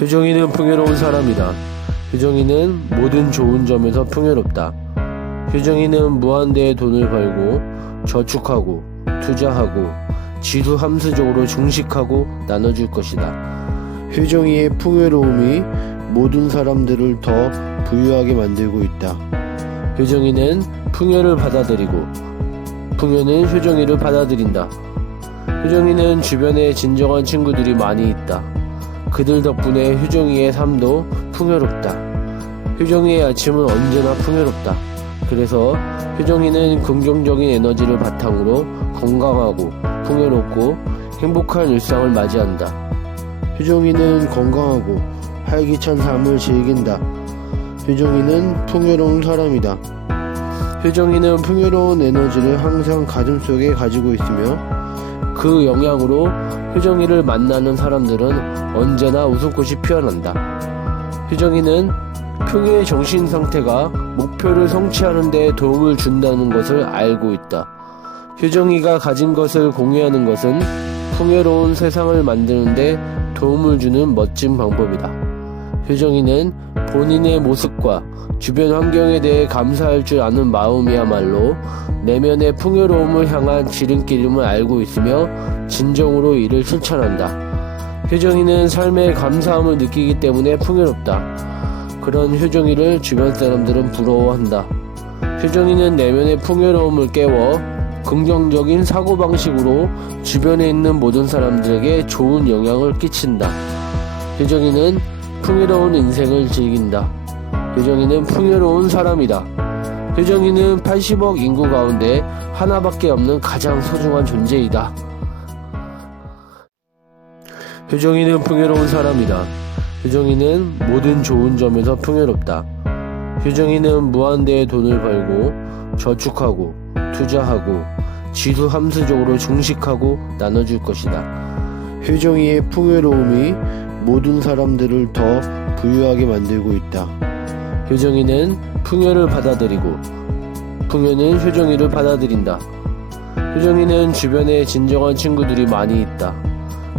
효정이는 풍요로운 사람이다. 효정이는 모든 좋은 점에서 풍요롭다. 효정이는 무한대의 돈을 벌고 저축하고 투자하고 지수함수적으로 중식하고 나눠줄 것이다. 효정이의 풍요로움이 모든 사람들을 더 부유하게 만들고 있다. 효정이는 풍요를 받아들이고 풍요는 효정이를 받아들인다. 효정이는 주변에 진정한 친구들이 많이 있다. 그들 덕분에 효정이의 삶도 풍요롭다. 효정이의 아침은 언제나 풍요롭다. 그래서 효정이는 긍정적인 에너지를 바탕으로 건강하고 풍요롭고 행복한 일상을 맞이한다. 효정이는 건강하고 활기찬 삶을 즐긴다. 효정이는 풍요로운 사람이다. 효정이는 풍요로운 에너지를 항상 가슴속에 가지고 있으며 그 영향으로 효정이를 만나는 사람들은 언제나 웃음꽃이 피어난다. 효정이는 풍요의 정신 상태가 목표를 성취하는 데 도움을 준다는 것을 알고 있다. 효정이가 가진 것을 공유하는 것은 풍요로운 세상을 만드는 데 도움을 주는 멋진 방법이다. 효정이는 본인의 모습과 주변 환경에 대해 감사할 줄 아는 마음이야말로 내면의 풍요로움을 향한 지름길임을 알고 있으며 진정으로 이를 실천한다. 효정이는 삶의 감사함을 느끼기 때문에 풍요롭다. 그런 효정이를 주변 사람들은 부러워한다. 효정이는 내면의 풍요로움을 깨워 긍정적인 사고방식으로 주변에 있는 모든 사람들에게 좋은 영향을 끼친다. 효정이는 풍요로운 인생을 즐긴다. 효정이는 풍요로운 사람이다. 효정이는 80억 인구 가운데 하나밖에 없는 가장 소중한 존재이다. 효정이는 풍요로운 사람이다. 효정이는 모든 좋은 점에서 풍요롭다. 효정이는 무한대의 돈을 벌고 저축하고 투자하고 지수함수적으로 중식하고 나눠줄 것이다. 효정이의 풍요로움이 모든 사람들을 더 부유하게 만들고 있다. 효정이는 풍요를 받아들이고 풍요는 효정이를 받아들인다. 효정이는 주변에 진정한 친구들이 많이 있다.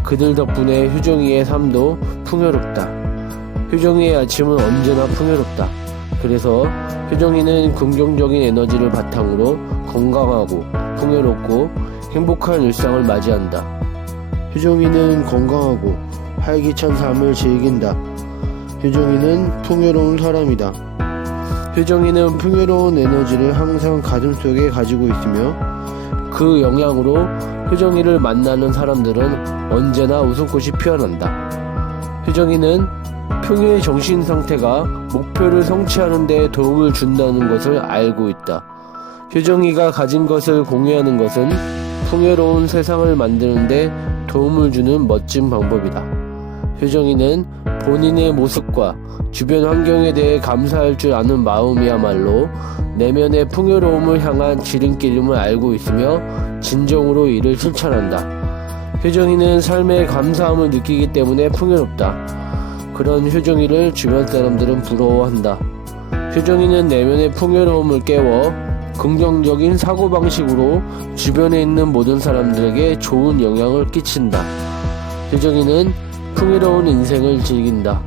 그들 덕분에 효정이의 삶도 풍요롭다. 효정이의 아침은 언제나 풍요롭다. 그래서 효정이는 긍정적인 에너지를 바탕으로 건강하고 풍요롭고 행복한 일상을 맞이한다. 효정이는 건강하고 활기찬 삶을 즐긴다. 효정이는 풍요로운 사람이다. 효정이는 풍요로운 에너지를 항상 가슴속에 가지고 있으며 그 영향으로 효정이를 만나는 사람들은 언제나 웃음꽃이 피어난다. 효정이는 풍요의 정신 상태가 목표를 성취하는 데 도움을 준다는 것을 알고 있다. 효정이가 가진 것을 공유하는 것은 풍요로운 세상을 만드는 데 도움을 주는 멋진 방법이다. 효정이는 본인의 모습과 주변 환경에 대해 감사할 줄 아는 마음이야말로 내면의 풍요로움을 향한 지름길임을 알고 있으며 진정으로 이를 실천한다. 효정이는 삶의 감사함을 느끼기 때문에 풍요롭다. 그런 효정이를 주변 사람들은 부러워한다. 효정이는 내면의 풍요로움을 깨워 긍정적인 사고방식으로 주변에 있는 모든 사람들에게 좋은 영향을 끼친다. 효정이는 풍요로운 인생을 즐긴다.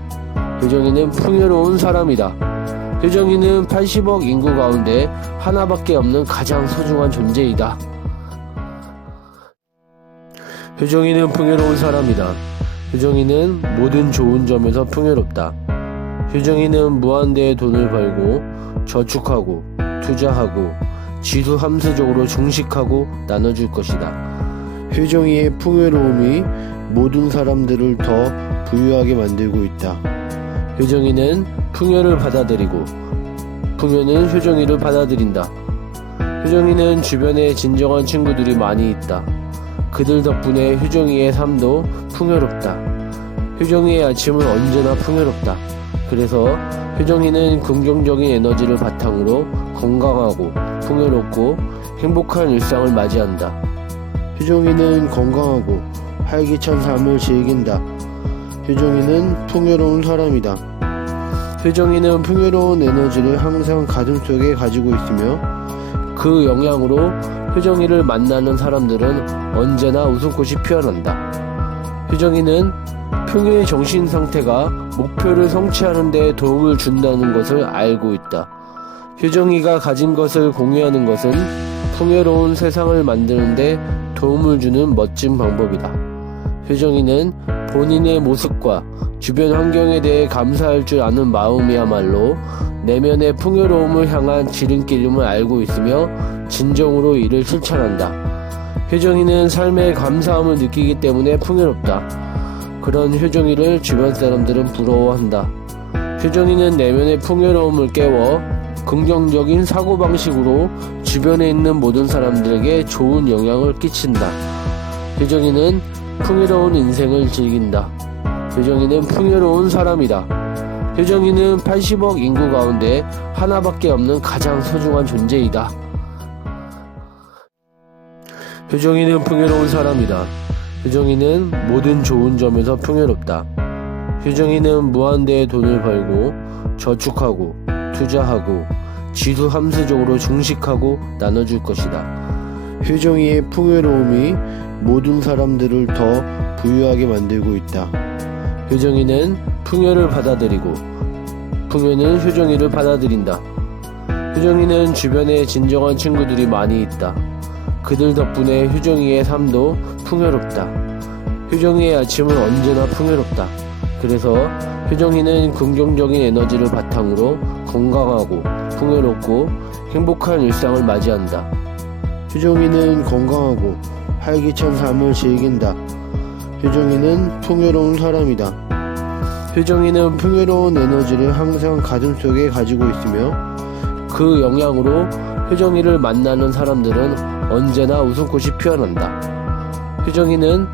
효정이는 풍요로운 사람이다. 효정이는 80억 인구 가운데 하나밖에 없는 가장 소중한 존재이다. 효정이는 풍요로운 사람이다. 효정이는 모든 좋은 점에서 풍요롭다. 효정이는 무한대의 돈을 벌고 저축하고 투자하고 지수함수적으로 중식하고 나눠줄 것이다. 효정이의 풍요로움이 모든 사람들을 더 부유하게 만들고 있다. 효정이는 풍요를 받아들이고 풍요는 효정이를 받아들인다. 효정이는 주변에 진정한 친구들이 많이 있다. 그들 덕분에 효정이의 삶도 풍요롭다. 효정이의 아침은 언제나 풍요롭다. 그래서 효정이는 긍정적인 에너지를 바탕으로 건강하고 풍요롭고 행복한 일상을 맞이한다. 효정이는 건강하고 활기찬 삶을 즐긴다. 효정이는 풍요로운 사람이다. 효정이는 풍요로운 에너지를 항상 가슴속에 가지고 있으며 그 영향으로 효정이를 만나는 사람들은 언제나 웃음꽃이 피어난다. 효정이는 풍요의 정신 상태가 목표를 성취하는 데 도움을 준다는 것을 알고 있다. 효정이가 가진 것을 공유하는 것은 풍요로운 세상을 만드는 데 도움을 주는 멋진 방법이다. 효정이는 본인의 모습과 주변 환경에 대해 감사할 줄 아는 마음이야말로 내면의 풍요로움을 향한 지름길임을 알고 있으며 진정으로 이를 실천한다. 효정이는 삶의 감사함을 느끼기 때문에 풍요롭다. 그런 효정이를 주변 사람들은 부러워한다. 효정이는 내면의 풍요로움을 깨워 긍정적인 사고방식으로 주변에 있는 모든 사람들에게 좋은 영향을 끼친다. 효정이는 풍요로운 인생을 즐긴다. 효정이는 풍요로운 사람이다. 효정이는 80억 인구 가운데 하나밖에 없는 가장 소중한 존재이다. 효정이는 풍요로운 사람이다. 효정이는 모든 좋은 점에서 풍요롭다. 효정이는 무한대의 돈을 벌고 저축하고 투자하고 지수 함수적으로 증식하고 나눠줄 것이다. 효정이의 풍요로움이 모든 사람들을 더 부유하게 만들고 있다. 효정이는 풍요를 받아들이고 풍요는 효정이를 받아들인다. 효정이는 주변에 진정한 친구들이 많이 있다. 그들 덕분에 효정이의 삶도 풍요롭다. 효정이의 아침은 언제나 풍요롭다. 그래서 효정이는 긍정적인 에너지를 바탕으로 건강하고 풍요롭고 행복한 일상을 맞이한다. 효정이는 건강하고 활기찬 삶을 즐긴다. 효정이는 풍요로운 사람이다. 효정이는 풍요로운 에너지를 항상 가슴속에 가지고 있으며 그 영향으로 효정이를 만나는 사람들은 언제나 웃음꽃이 피어난다. 효정이는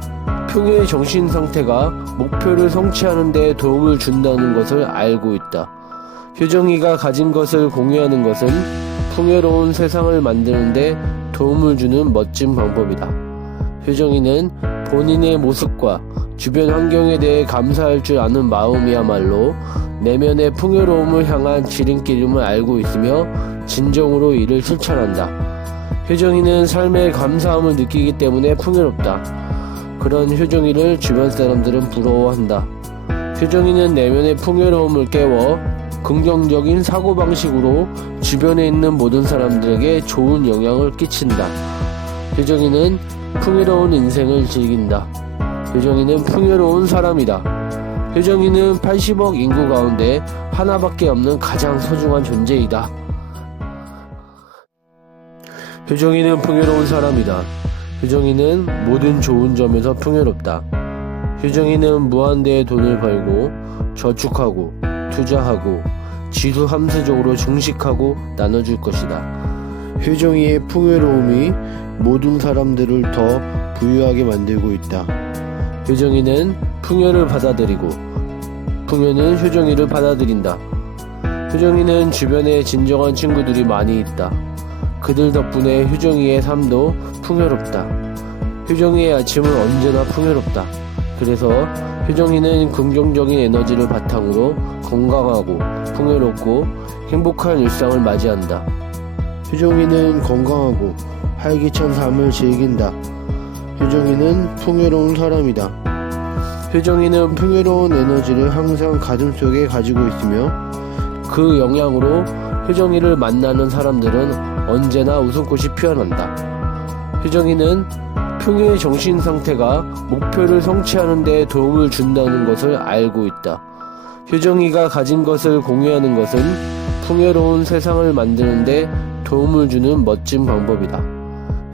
풍요의 정신 상태가 목표를 성취하는 데 도움을 준다는 것을 알고 있다. 효정이가 가진 것을 공유하는 것은 풍요로운 세상을 만드는 데 도움을 주는 멋진 방법이다. 효정이는 본인의 모습과 주변 환경에 대해 감사할 줄 아는 마음이야말로 내면의 풍요로움을 향한 지름길임을 알고 있으며 진정으로 이를 실천한다. 효정이는 삶의 감사함을 느끼기 때문에 풍요롭다. 그런 효정이를 주변 사람들은 부러워한다. 효정이는 내면의 풍요로움을 깨워 긍정적인 사고방식으로 주변에 있는 모든 사람들에게 좋은 영향을 끼친다. 효정이는 풍요로운 인생을 즐긴다. 효정이는 풍요로운 사람이다. 효정이는 80억 인구 가운데 하나밖에 없는 가장 소중한 존재이다. 효정이는 풍요로운 사람이다. 효정이는 모든 좋은 점에서 풍요롭다. 효정이는 무한대의 돈을 벌고 저축하고 투자하고 지수 함수적으로 증식하고 나눠줄 것이다. 효정이의 풍요로움이 모든 사람들을 더 부유하게 만들고 있다. 효정이는 풍요를 받아들이고 풍요는 효정이를 받아들인다. 효정이는 주변에 진정한 친구들이 많이 있다. 그들 덕분에 효정이의 삶도 풍요롭다. 효정이의 아침은 언제나 풍요롭다. 그래서 효정이는 긍정적인 에너지를 바탕으로 건강하고 풍요롭고 행복한 일상을 맞이한다. 효정이는 건강하고 활기찬 삶을 즐긴다. 효정이는 풍요로운 사람이다. 효정이는 풍요로운 에너지를 항상 가슴속에 가지고 있으며 그 영향으로 효정이를 만나는 사람들은 언제나 웃음꽃이 피어난다. 효정이는 풍요의 정신 상태가 목표를 성취하는 데 도움을 준다는 것을 알고 있다. 효정이가 가진 것을 공유하는 것은 풍요로운 세상을 만드는 데 도움을 주는 멋진 방법이다.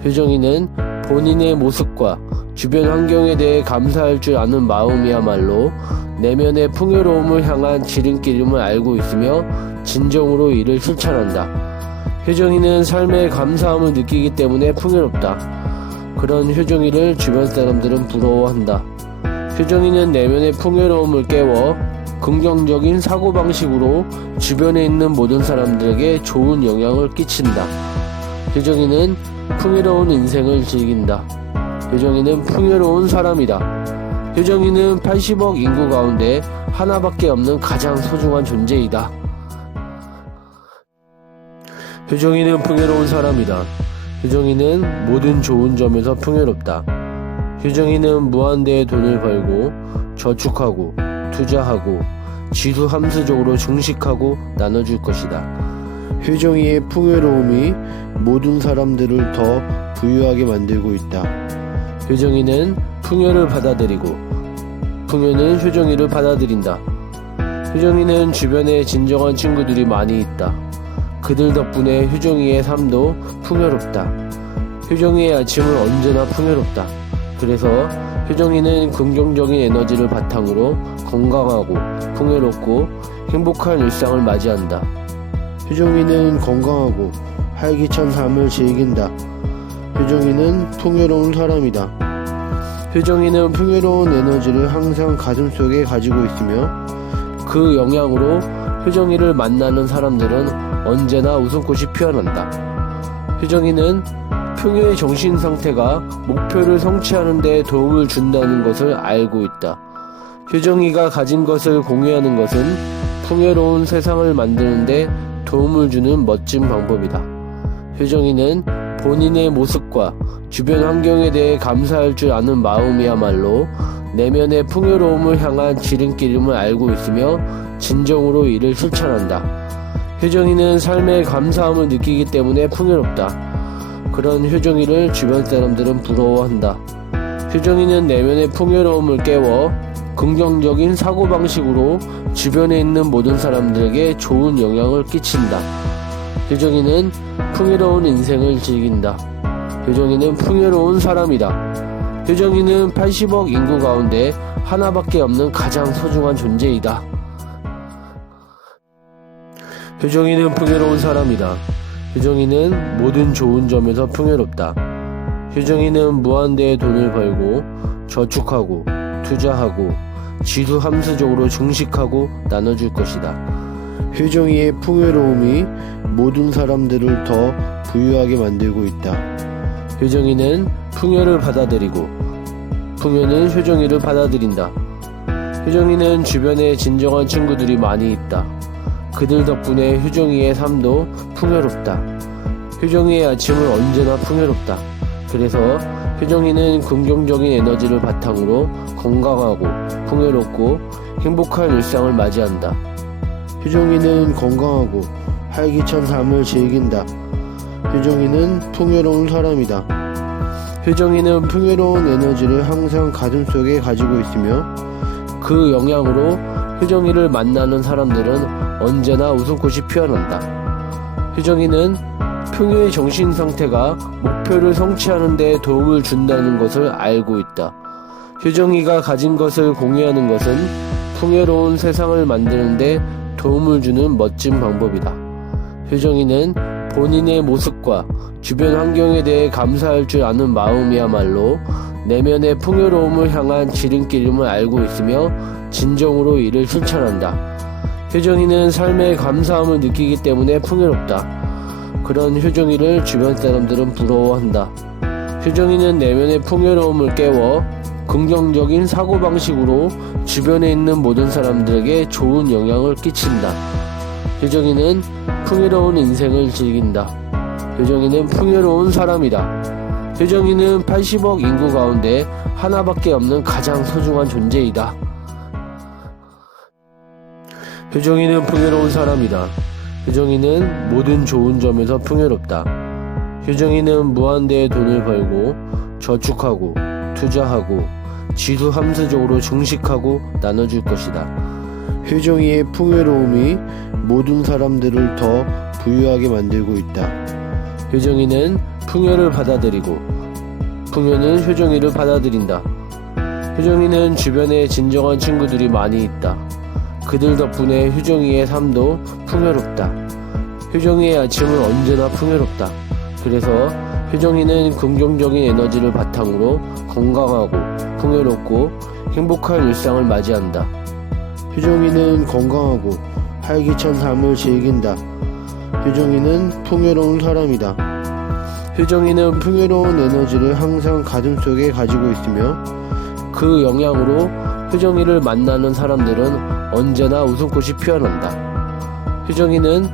효정이는 본인의 모습과 주변 환경에 대해 감사할 줄 아는 마음이야말로 내면의 풍요로움을 향한 지름길임을 알고 있으며 진정으로 이를 실천한다. 효정이는 삶의 감사함을 느끼기 때문에 풍요롭다. 그런 효정이를 주변 사람들은 부러워한다. 효정이는 내면의 풍요로움을 깨워 긍정적인 사고방식으로 주변에 있는 모든 사람들에게 좋은 영향을 끼친다. 효정이는 풍요로운 인생을 즐긴다. 효정이는 풍요로운 사람이다. 효정이는 80억 인구 가운데 하나밖에 없는 가장 소중한 존재이다. 효정이는 풍요로운 사람이다. 효정이는 모든 좋은 점에서 풍요롭다. 효정이는 무한대의 돈을 벌고 저축하고 투자하고 지수 함수적으로 증식하고 나눠줄 것이다. 효정이의 풍요로움이 모든 사람들을 더 부유하게 만들고 있다. 효정이는 풍요를 받아들이고 풍요는 효정이를 받아들인다. 효정이는 주변에 진정한 친구들이 많이 있다. 그들 덕분에 효정이의 삶도 풍요롭다. 효정이의 아침은 언제나 풍요롭다. 그래서 효정이는 긍정적인 에너지를 바탕으로 건강하고 풍요롭고 행복한 일상을 맞이한다. 효정이는 건강하고 활기찬 삶을 즐긴다. 효정이는 풍요로운 사람이다. 효정이는 풍요로운 에너지를 항상 가슴속에 가지고 있으며 그 영향으로 효정이를 만나는 사람들은 언제나 웃음꽃이 피어난다. 효정이는 풍요의 정신 상태가 목표를 성취하는 데 도움을 준다는 것을 알고 있다. 효정이가 가진 것을 공유하는 것은 풍요로운 세상을 만드는 데 도움을 주는 멋진 방법이다. 효정이는 본인의 모습과 주변 환경에 대해 감사할 줄 아는 마음이야말로 내면의 풍요로움을 향한 지름길임을 알고 있으며 진정으로 이를 실천한다. 효정이는 삶에 감사함을 느끼기 때문에 풍요롭다. 그런 효정이를 주변 사람들은 부러워한다. 효정이는 내면의 풍요로움을 깨워 긍정적인 사고방식으로 주변에 있는 모든 사람들에게 좋은 영향을 끼친다. 효정이는 풍요로운 인생을 즐긴다. 효정이는 풍요로운 사람이다. 효정이는 80억 인구 가운데 하나밖에 없는 가장 소중한 존재이다. 효정이는 풍요로운 사람이다. 효정이는 모든 좋은 점에서 풍요롭다. 효정이는 무한대의 돈을 벌고 저축하고 투자하고 지수 함수적으로 증식하고 나눠줄 것이다. 효정이의 풍요로움이 모든 사람들을 더 부유하게 만들고 있다. 효정이는 풍요를 받아들이고 풍요는 효정이를 받아들인다. 효정이는 주변에 진정한 친구들이 많이 있다. 그들 덕분에 효정이의 삶도 풍요롭다. 효정이의 아침은 언제나 풍요롭다. 그래서 효정이는 긍정적인 에너지를 바탕으로 건강하고 풍요롭고 행복한 일상을 맞이한다. 효정이는 건강하고 활기찬 삶을 즐긴다. 효정이는 풍요로운 사람이다. 효정이는 풍요로운 에너지를 항상 가슴속에 가지고 있으며 그 영향으로 효정이를 만나는 사람들은 언제나 웃음꽃이 피어난다. 효정이는 풍요의 정신 상태가 목표를 성취하는 데 도움을 준다는 것을 알고 있다. 효정이가 가진 것을 공유하는 것은 풍요로운 세상을 만드는 데 도움을 주는 멋진 방법이다. 효정이는 본인의 모습과 주변 환경에 대해 감사할 줄 아는 마음이야말로 내면의 풍요로움을 향한 지름길임을 알고 있으며 진정으로 이를 실천한다. 효정이는 삶에 감사함을 느끼기 때문에 풍요롭다. 그런 효정이를 주변 사람들은 부러워한다. 효정이는 내면의 풍요로움을 깨워 긍정적인 사고방식으로 주변에 있는 모든 사람들에게 좋은 영향을 끼친다. 효정이는 풍요로운 인생을 즐긴다. 효정이는 풍요로운 사람이다. 효정이는 80억 인구 가운데 하나밖에 없는 가장 소중한 존재이다. 효정이는 풍요로운 사람이다. 효정이는 모든 좋은 점에서 풍요롭다. 효정이는 무한대의 돈을 벌고 저축하고 투자하고 지수 함수적으로 증식하고 나눠줄 것이다. 효정이의 풍요로움이 모든 사람들을 더 부유하게 만들고 있다. 효정이는 풍요를 받아들이고 풍요는 효정이를 받아들인다. 효정이는 주변에 진정한 친구들이 많이 있다. 그들 덕분에 효정이의 삶도 풍요롭다. 효정이의 아침은 언제나 풍요롭다. 그래서 효정이는 긍정적인 에너지를 바탕으로 건강하고 풍요롭고 행복한 일상을 맞이한다. 효정이는 건강하고 활기찬 삶을 즐긴다. 효정이는 풍요로운 사람이다. 효정이는 풍요로운 에너지를 항상 가슴속에 가지고 있으며 그 영향으로 효정이를 만나는 사람들은 언제나 웃음꽃이 피어난다. 효정이는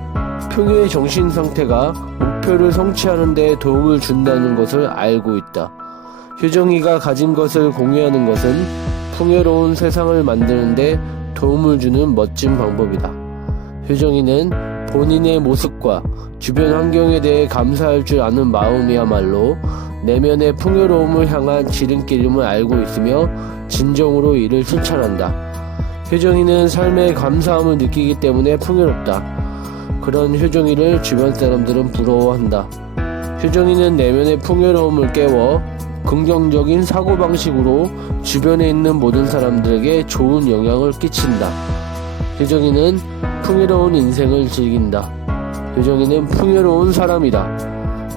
풍요의 정신 상태가 목표를 성취하는 데 도움을 준다는 것을 알고 있다. 효정이가 가진 것을 공유하는 것은 풍요로운 세상을 만드는데 도움을 주는 멋진 방법이다. 효정이는 본인의 모습과 주변 환경에 대해 감사할 줄 아는 마음이야말로 내면의 풍요로움을 향한 지름길임을 알고 있으며 진정으로 이를 실천한다. 효정이는 삶의 감사함을 느끼기 때문에 풍요롭다. 그런 효정이를 주변 사람들은 부러워한다. 효정이는 내면의 풍요로움을 깨워 긍정적인 사고방식으로 주변에 있는 모든 사람들에게 좋은 영향을 끼친다. 효정이는 풍요로운 인생을 즐긴다. 효정이는 풍요로운 사람이다.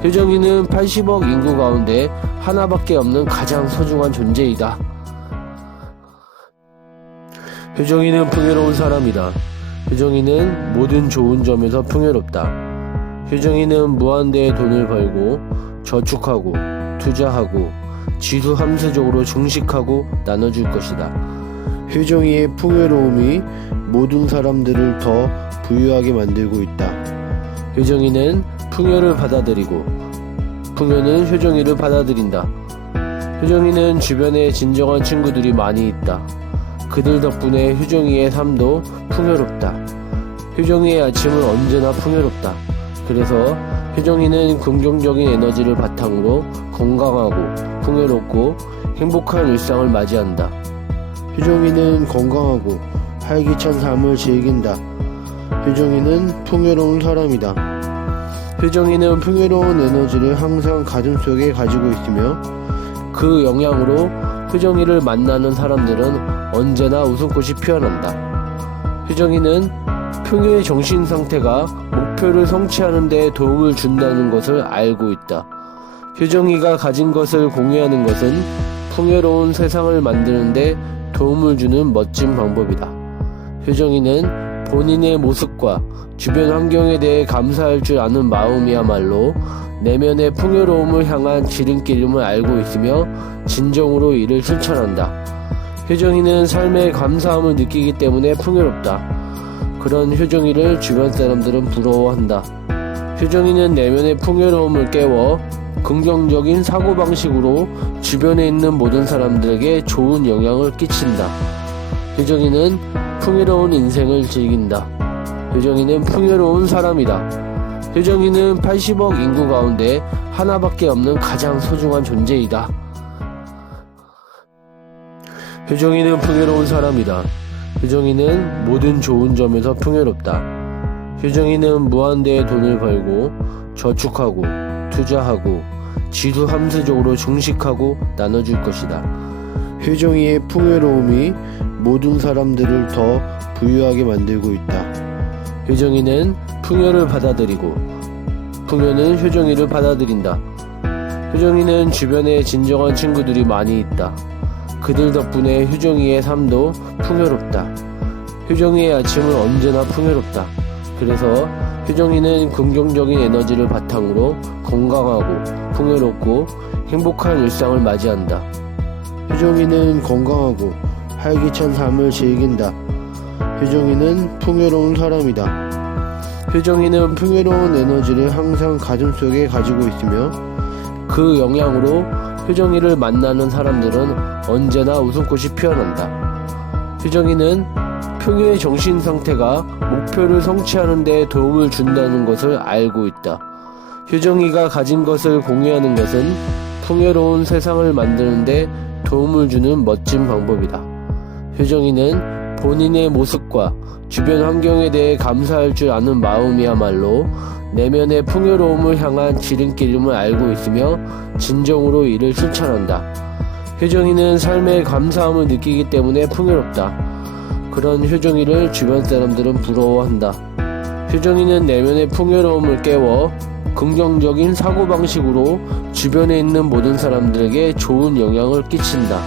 효정이는 80억 인구 가운데 하나밖에 없는 가장 소중한 존재이다. 효정이는 풍요로운 사람이다. 효정이는 모든 좋은 점에서 풍요롭다. 효정이는 무한대의 돈을 벌고 저축하고 투자하고 지수함수적으로 증식하고 나눠줄 것이다. 효정이의 풍요로움이 모든 사람들을 더 부유하게 만들고 있다. 효정이는 풍요를 받아들이고 풍요는 효정이를 받아들인다. 효정이는 주변에 진정한 친구들이 많이 있다. 그들 덕분에 효정이의 삶도 풍요롭다. 효정이의 아침은 언제나 풍요롭다. 그래서 효정이는 긍정적인 에너지를 바탕으로 건강하고 풍요롭고 행복한 일상을 맞이한다. 효정이는 건강하고 활기찬 삶을 즐긴다. 효정이는 풍요로운 사람이다. 효정이는 풍요로운 에너지를 항상 가슴속에 가지고 있으며 그 영향으로 효정이를 만나는 사람들은 언제나 웃음꽃이 피어난다. 효정이는 풍요의 정신 상태가 목표를 성취하는 데 도움을 준다는 것을 알고 있다. 효정이가 가진 것을 공유하는 것은 풍요로운 세상을 만드는 데 도움을 주는 멋진 방법이다. 효정이는 본인의 모습과 주변 환경에 대해 감사할 줄 아는 마음이야말로 내면의 풍요로움을 향한 지름길임을 알고 있으며 진정으로 이를 실천한다. 효정이는 삶의 감사함을 느끼기 때문에 풍요롭다. 그런 효정이를 주변 사람들은 부러워한다. 효정이는 내면의 풍요로움을 깨워 긍정적인 사고방식으로 주변에 있는 모든 사람들에게 좋은 영향을 끼친다. 효정이는 풍요로운 인생을 즐긴다. 효정이는 풍요로운 사람이다. 효정이는 80억 인구 가운데 하나밖에 없는 가장 소중한 존재이다. 효정이는 풍요로운 사람이다. 효정이는 모든 좋은 점에서 풍요롭다. 효정이는 무한대의 돈을 벌고 저축하고 투자하고 지수함수적으로 증식하고 나눠줄 것이다. 효정이의 풍요로움이 모든 사람들을 더 부유하게 만들고 있다. 효정이는 풍요를 받아들이고 풍요는 효정이를 받아들인다. 효정이는 주변에 진정한 친구들이 많이 있다. 그들 덕분에 효정이의 삶도 풍요롭다. 효정이의 아침은 언제나 풍요롭다. 그래서 효정이는 긍정적인 에너지를 바탕으로 건강하고 풍요롭고 행복한 일상을 맞이한다. 효정이는 건강하고 활기찬 삶을 즐긴다. 효정이는 풍요로운 사람이다. 효정이는 풍요로운 에너지를 항상 가슴속에 가지고 있으며 그 영향으로 효정이를 만나는 사람들은 언제나 웃음꽃이 피어난다. 효정이는 풍요의 정신 상태가 목표를 성취하는 데 도움을 준다는 것을 알고 있다. 효정이가 가진 것을 공유하는 것은 풍요로운 세상을 만드는 데 도움을 주는 멋진 방법이다. 효정이는 본인의 모습과 주변 환경에 대해 감사할 줄 아는 마음이야말로 내면의 풍요로움을 향한 지름길임을 알고 있으며 진정으로 이를 실천한다. 효정이는 삶의 감사함을 느끼기 때문에 풍요롭다. 그런 효정이를 주변 사람들은 부러워한다. 효정이는 내면의 풍요로움을 깨워 긍정적인 사고방식으로 주변에 있는 모든 사람들에게 좋은 영향을 끼친다.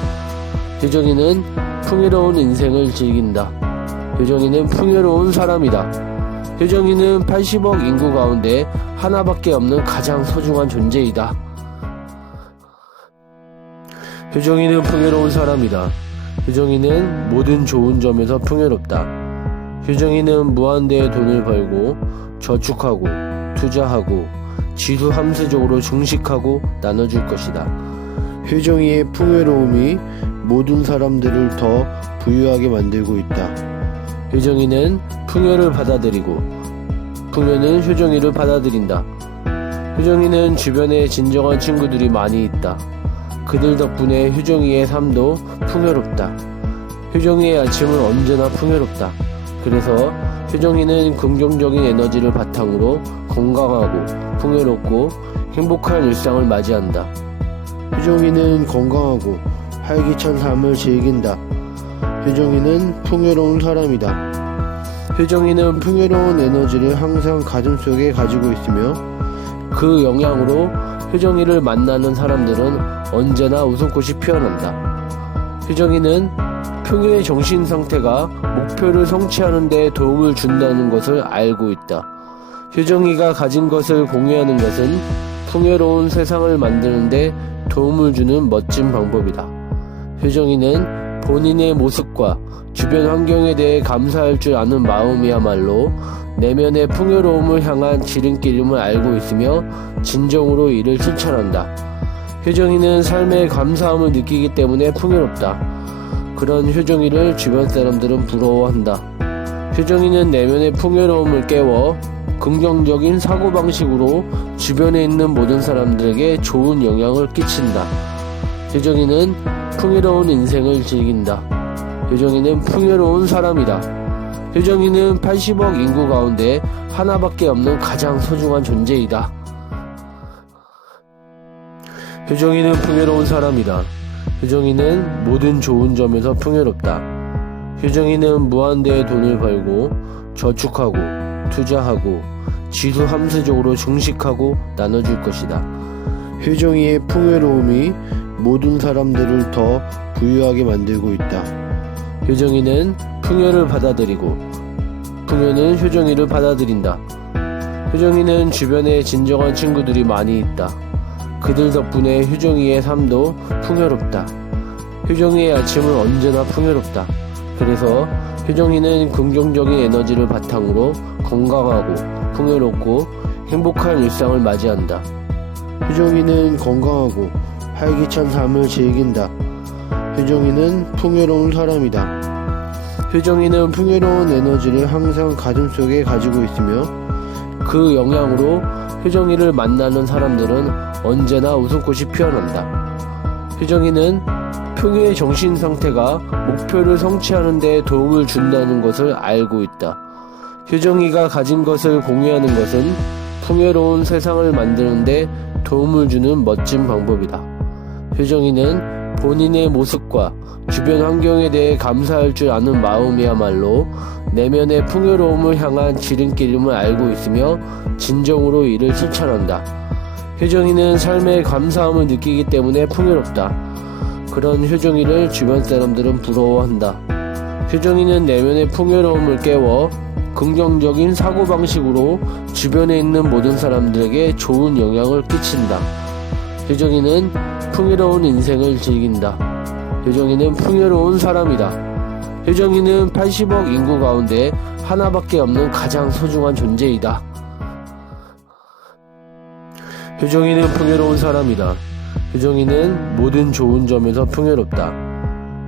효정이는 풍요로운 인생을 즐긴다. 효정이는 풍요로운 사람이다. 효정이는 80억 인구 가운데 하나밖에 없는 가장 소중한 존재이다. 효정이는 풍요로운 사람이다. 효정이는 모든 좋은 점에서 풍요롭다. 효정이는 무한대의 돈을 벌고 저축하고 투자하고 지수함수적으로 증식하고 나눠줄 것이다. 효정이의 풍요로움이 모든 사람들을 더 부유하게 만들고 있다. 효정이는 풍요를 받아들이고 풍요는 효정이를 받아들인다. 효정이는 주변에 진정한 친구들이 많이 있다. 그들 덕분에 효정이의 삶도 풍요롭다. 효정이의 아침은 언제나 풍요롭다. 그래서 효정이는 긍정적인 에너지를 바탕으로 건강하고 풍요롭고 행복한 일상을 맞이한다. 효정이는 건강하고 활기찬 삶을 즐긴다. 효정이는 풍요로운 사람이다. 효정이는 풍요로운 에너지를 항상 가슴속에 가지고 있으며 그 영향으로 효정이를 만나는 사람들은 언제나 웃음꽃이 피어난다. 효정이는 풍요의 정신 상태가 목표를 성취하는 데 도움을 준다는 것을 알고 있다. 효정이가 가진 것을 공유하는 것은 풍요로운 세상을 만드는 데 도움을 주는 멋진 방법이다. 효정이는 본인의 모습과 주변 환경에 대해 감사할 줄 아는 마음이야말로 내면의 풍요로움을 향한 지름길임을 알고 있으며 진정으로 이를 실천한다. 효정이는 삶에 감사함을 느끼기 때문에 풍요롭다. 그런 효정이를 주변 사람들은 부러워한다. 효정이는 내면의 풍요로움을 깨워 긍정적인 사고방식으로 주변에 있는 모든 사람들에게 좋은 영향을 끼친다. 효정이는 풍요로운 인생을 즐긴다. 효정이는 풍요로운 사람이다. 효정이는 80억 인구 가운데 하나밖에 없는 가장 소중한 존재이다. 효정이는 풍요로운 사람이다. 효정이는 모든 좋은 점에서 풍요롭다. 효정이는 무한대의 돈을 벌고 저축하고 투자하고 지수 함수적으로 증식하고 나눠줄 것이다. 효정이의 풍요로움이 모든 사람들을 더 부유하게 만들고 있다. 효정이는 풍요를 받아들이고 풍요는 효정이를 받아들인다. 효정이는 주변에 진정한 친구들이 많이 있다. 그들 덕분에 효정이의 삶도 풍요롭다. 효정이의 아침은 언제나 풍요롭다. 그래서 효정이는 긍정적인 에너지를 바탕으로 건강하고 풍요롭고 행복한 일상을 맞이한다. 효정이는 건강하고 활기찬 삶을 즐긴다. 효정이는 풍요로운 사람이다. 효정이는 풍요로운 에너지를 항상 가슴속에 가지고 있으며 그 영향으로 효정이를 만나는 사람들은 언제나 웃음꽃이 피어난다. 효정이는 풍요의 정신 상태가 목표를 성취하는 데 도움을 준다는 것을 알고 있다. 효정이가 가진 것을 공유하는 것은 풍요로운 세상을 만드는 데 도움을 주는 멋진 방법이다. 효정이는 본인의 모습과 주변 환경에 대해 감사할 줄 아는 마음이야말로 내면의 풍요로움을 향한 지름길임을 알고 있으며 진정으로 이를 실천한다. 효정이는 삶에 감사함을 느끼기 때문에 풍요롭다. 그런 효정이를 주변 사람들은 부러워한다. 효정이는 내면의 풍요로움을 깨워 긍정적인 사고방식으로 주변에 있는 모든 사람들에게 좋은 영향을 끼친다. 효정이는 풍요로운 인생을 즐긴다. 효정이는 풍요로운 사람이다. 효정이는 80억 인구 가운데 하나밖에 없는 가장 소중한 존재이다. 효정이는 풍요로운 사람이다. 효정이는 모든 좋은 점에서 풍요롭다.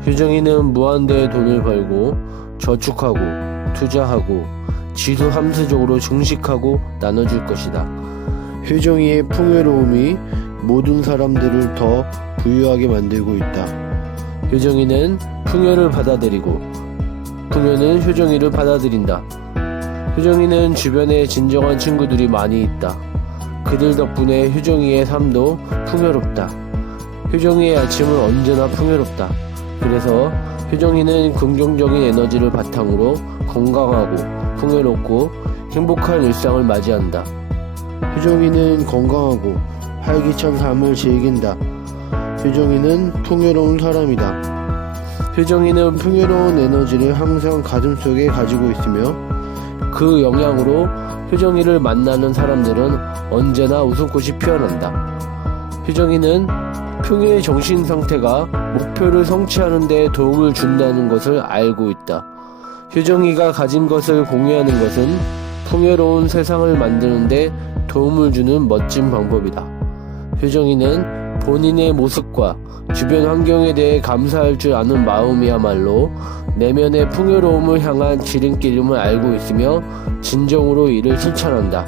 효정이는 무한대의 돈을 벌고 저축하고 투자하고 지수 함수적으로 증식하고 나눠줄 것이다. 효정이의 풍요로움이 모든 사람들을 더 부유하게 만들고 있다. 효정이는 풍요를 받아들이고 풍요는 효정이를 받아들인다. 효정이는 주변에 진정한 친구들이 많이 있다. 그들 덕분에 효정이의 삶도 풍요롭다. 효정이의 아침은 언제나 풍요롭다. 그래서 효정이는 긍정적인 에너지를 바탕으로 건강하고 풍요롭고 행복한 일상을 맞이한다. 효정이는 건강하고 활기찬 삶을 즐긴다. 효정이는 풍요로운 사람이다. 효정이는 풍요로운 에너지를 항상 가슴속에 가지고 있으며 그 영향으로 효정이를 만나는 사람들은 언제나 웃음꽃이 피어난다. 효정이는 풍요의 정신 상태가 목표를 성취하는 데 도움을 준다는 것을 알고 있다. 효정이가 가진 것을 공유하는 것은 풍요로운 세상을 만드는 데 도움을 주는 멋진 방법이다. 효정이는 본인의 모습과 주변 환경에 대해 감사할 줄 아는 마음이야말로 내면의 풍요로움을 향한 지름길임을 알고 있으며 진정으로 이를 실천한다.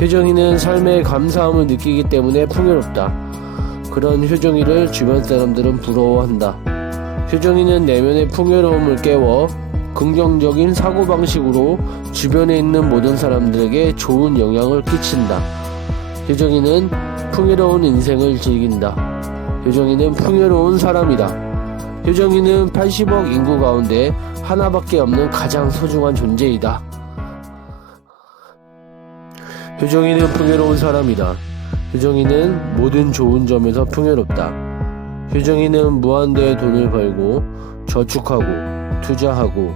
효정이는 삶의 감사함을 느끼기 때문에 풍요롭다. 그런 효정이를 주변 사람들은 부러워한다. 효정이는 내면의 풍요로움을 깨워 긍정적인 사고방식으로 주변에 있는 모든 사람들에게 좋은 영향을 끼친다. 효정이는 풍요로운 인생을 즐긴다. 효정이는 풍요로운 사람이다. 효정이는 80억 인구 가운데 하나밖에 없는 가장 소중한 존재이다. 효정이는 풍요로운 사람이다. 효정이는 모든 좋은 점에서 풍요롭다. 효정이는 무한대의 돈을 벌고 저축하고 투자하고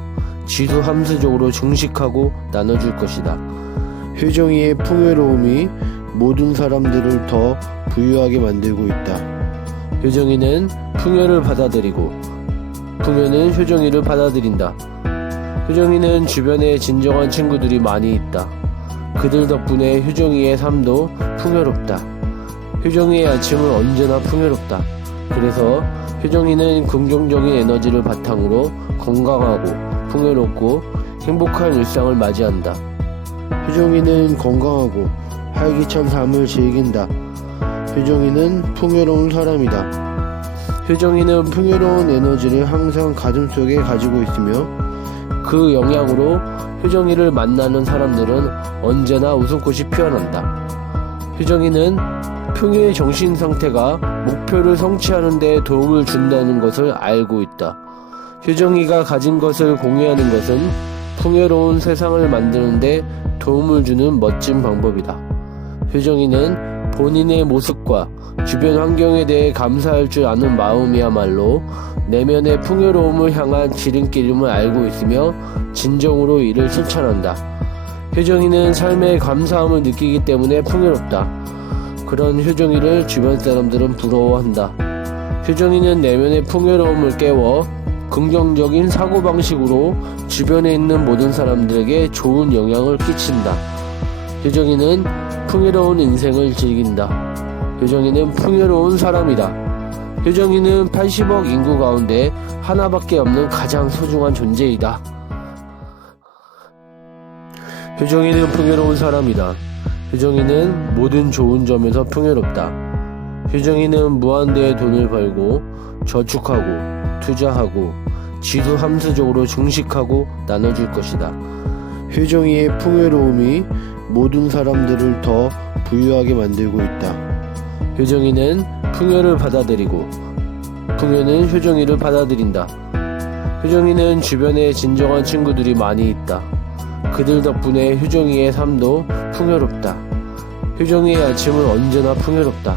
지수 함수적으로 증식하고 나눠줄 것이다. 효정이의 풍요로움이 모든 사람들을 더 부유하게 만들고 있다. 효정이는 풍요를 받아들이고 풍요는 효정이를 받아들인다. 효정이는 주변에 진정한 친구들이 많이 있다. 그들 덕분에 효정이의 삶도 풍요롭다. 효정이의 아침은 언제나 풍요롭다. 그래서 효정이는 긍정적인 에너지를 바탕으로 건강하고 풍요롭고 행복한 일상을 맞이한다. 효정이는 건강하고 활기찬 삶을 즐긴다. 효정이는 풍요로운 사람이다. 효정이는 풍요로운 에너지를 항상 가슴속에 가지고 있으며 그 영향으로 효정이를 만나는 사람들은 언제나 웃음꽃이 피어난다. 효정이는 풍요의 정신 상태가 목표를 성취하는 데 도움을 준다는 것을 알고 있다. 효정이가 가진 것을 공유하는 것은 풍요로운 세상을 만드는 데 도움을 주는 멋진 방법이다. 효정이는 본인의 모습과 주변 환경에 대해 감사할 줄 아는 마음이야말로 내면의 풍요로움을 향한 지름길임을 알고 있으며 진정으로 이를 실천한다. 효정이는 삶의 감사함을 느끼기 때문에 풍요롭다. 그런 효정이를 주변 사람들은 부러워한다. 효정이는 내면의 풍요로움을 깨워 긍정적인 사고방식으로 주변에 있는 모든 사람들에게 좋은 영향을 끼친다. 효정이는 풍요로운 인생을 즐긴다. 효정이는 풍요로운 사람이다. 효정이는 80억 인구 가운데 하나밖에 없는 가장 소중한 존재이다. 효정이는 풍요로운 사람이다. 효정이는 모든 좋은 점에서 풍요롭다. 효정이는 무한대의 돈을 벌고 저축하고 투자하고 지수 함수적으로 증식하고 나눠줄 것이다. 효정이의 풍요로움이 모든 사람들을 더 부유하게 만들고 있다. 효정이는 풍요를 받아들이고 풍요는 효정이를 받아들인다. 효정이는 주변에 진정한 친구들이 많이 있다. 그들 덕분에 효정이의 삶도 풍요롭다. 효정이의 아침은 언제나 풍요롭다.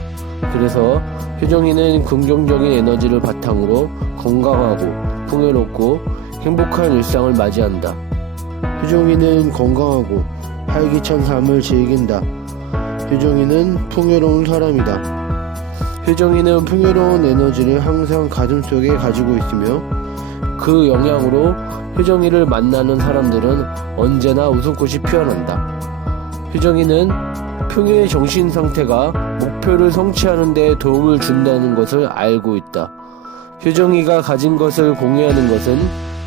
그래서 효정이는 긍정적인 에너지를 바탕으로 건강하고 풍요롭고 행복한 일상을 맞이한다. 효정이는 건강하고 활기찬 삶을 즐긴다. 효정이는 풍요로운 사람이다. 효정이는 풍요로운 에너지를 항상 가슴속에 가지고 있으며 그 영향으로 효정이를 만나는 사람들은 언제나 웃음꽃이 피어난다. 효정이는 풍요의 정신 상태가 목표를 성취하는 데 도움을 준다는 것을 알고 있다. 효정이가 가진 것을 공유하는 것은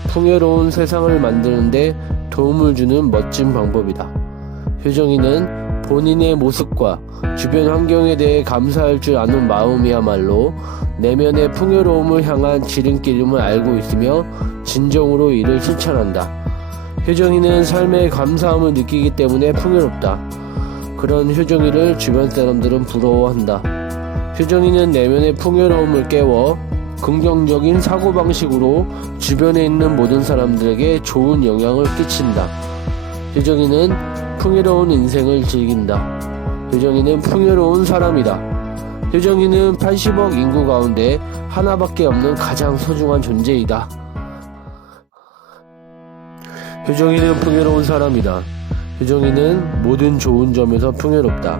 풍요로운 세상을 만드는 데 도움을 주는 멋진 방법이다. 효정이는 본인의 모습과 주변 환경에 대해 감사할 줄 아는 마음이야말로 내면의 풍요로움을 향한 지름길임을 알고 있으며 진정으로 이를 실천한다. 효정이는 삶의 감사함을 느끼기 때문에 풍요롭다. 그런 효정이를 주변 사람들은 부러워한다. 효정이는 내면의 풍요로움을 깨워 긍정적인 사고방식으로 주변에 있는 모든 사람들에게 좋은 영향을 끼친다. 효정이는 풍요로운 인생을 즐긴다. 효정이는 풍요로운 사람이다. 효정이는 80억 인구 가운데 하나밖에 없는 가장 소중한 존재이다. 효정이는 풍요로운 사람이다. 효정이는 모든 좋은 점에서 풍요롭다.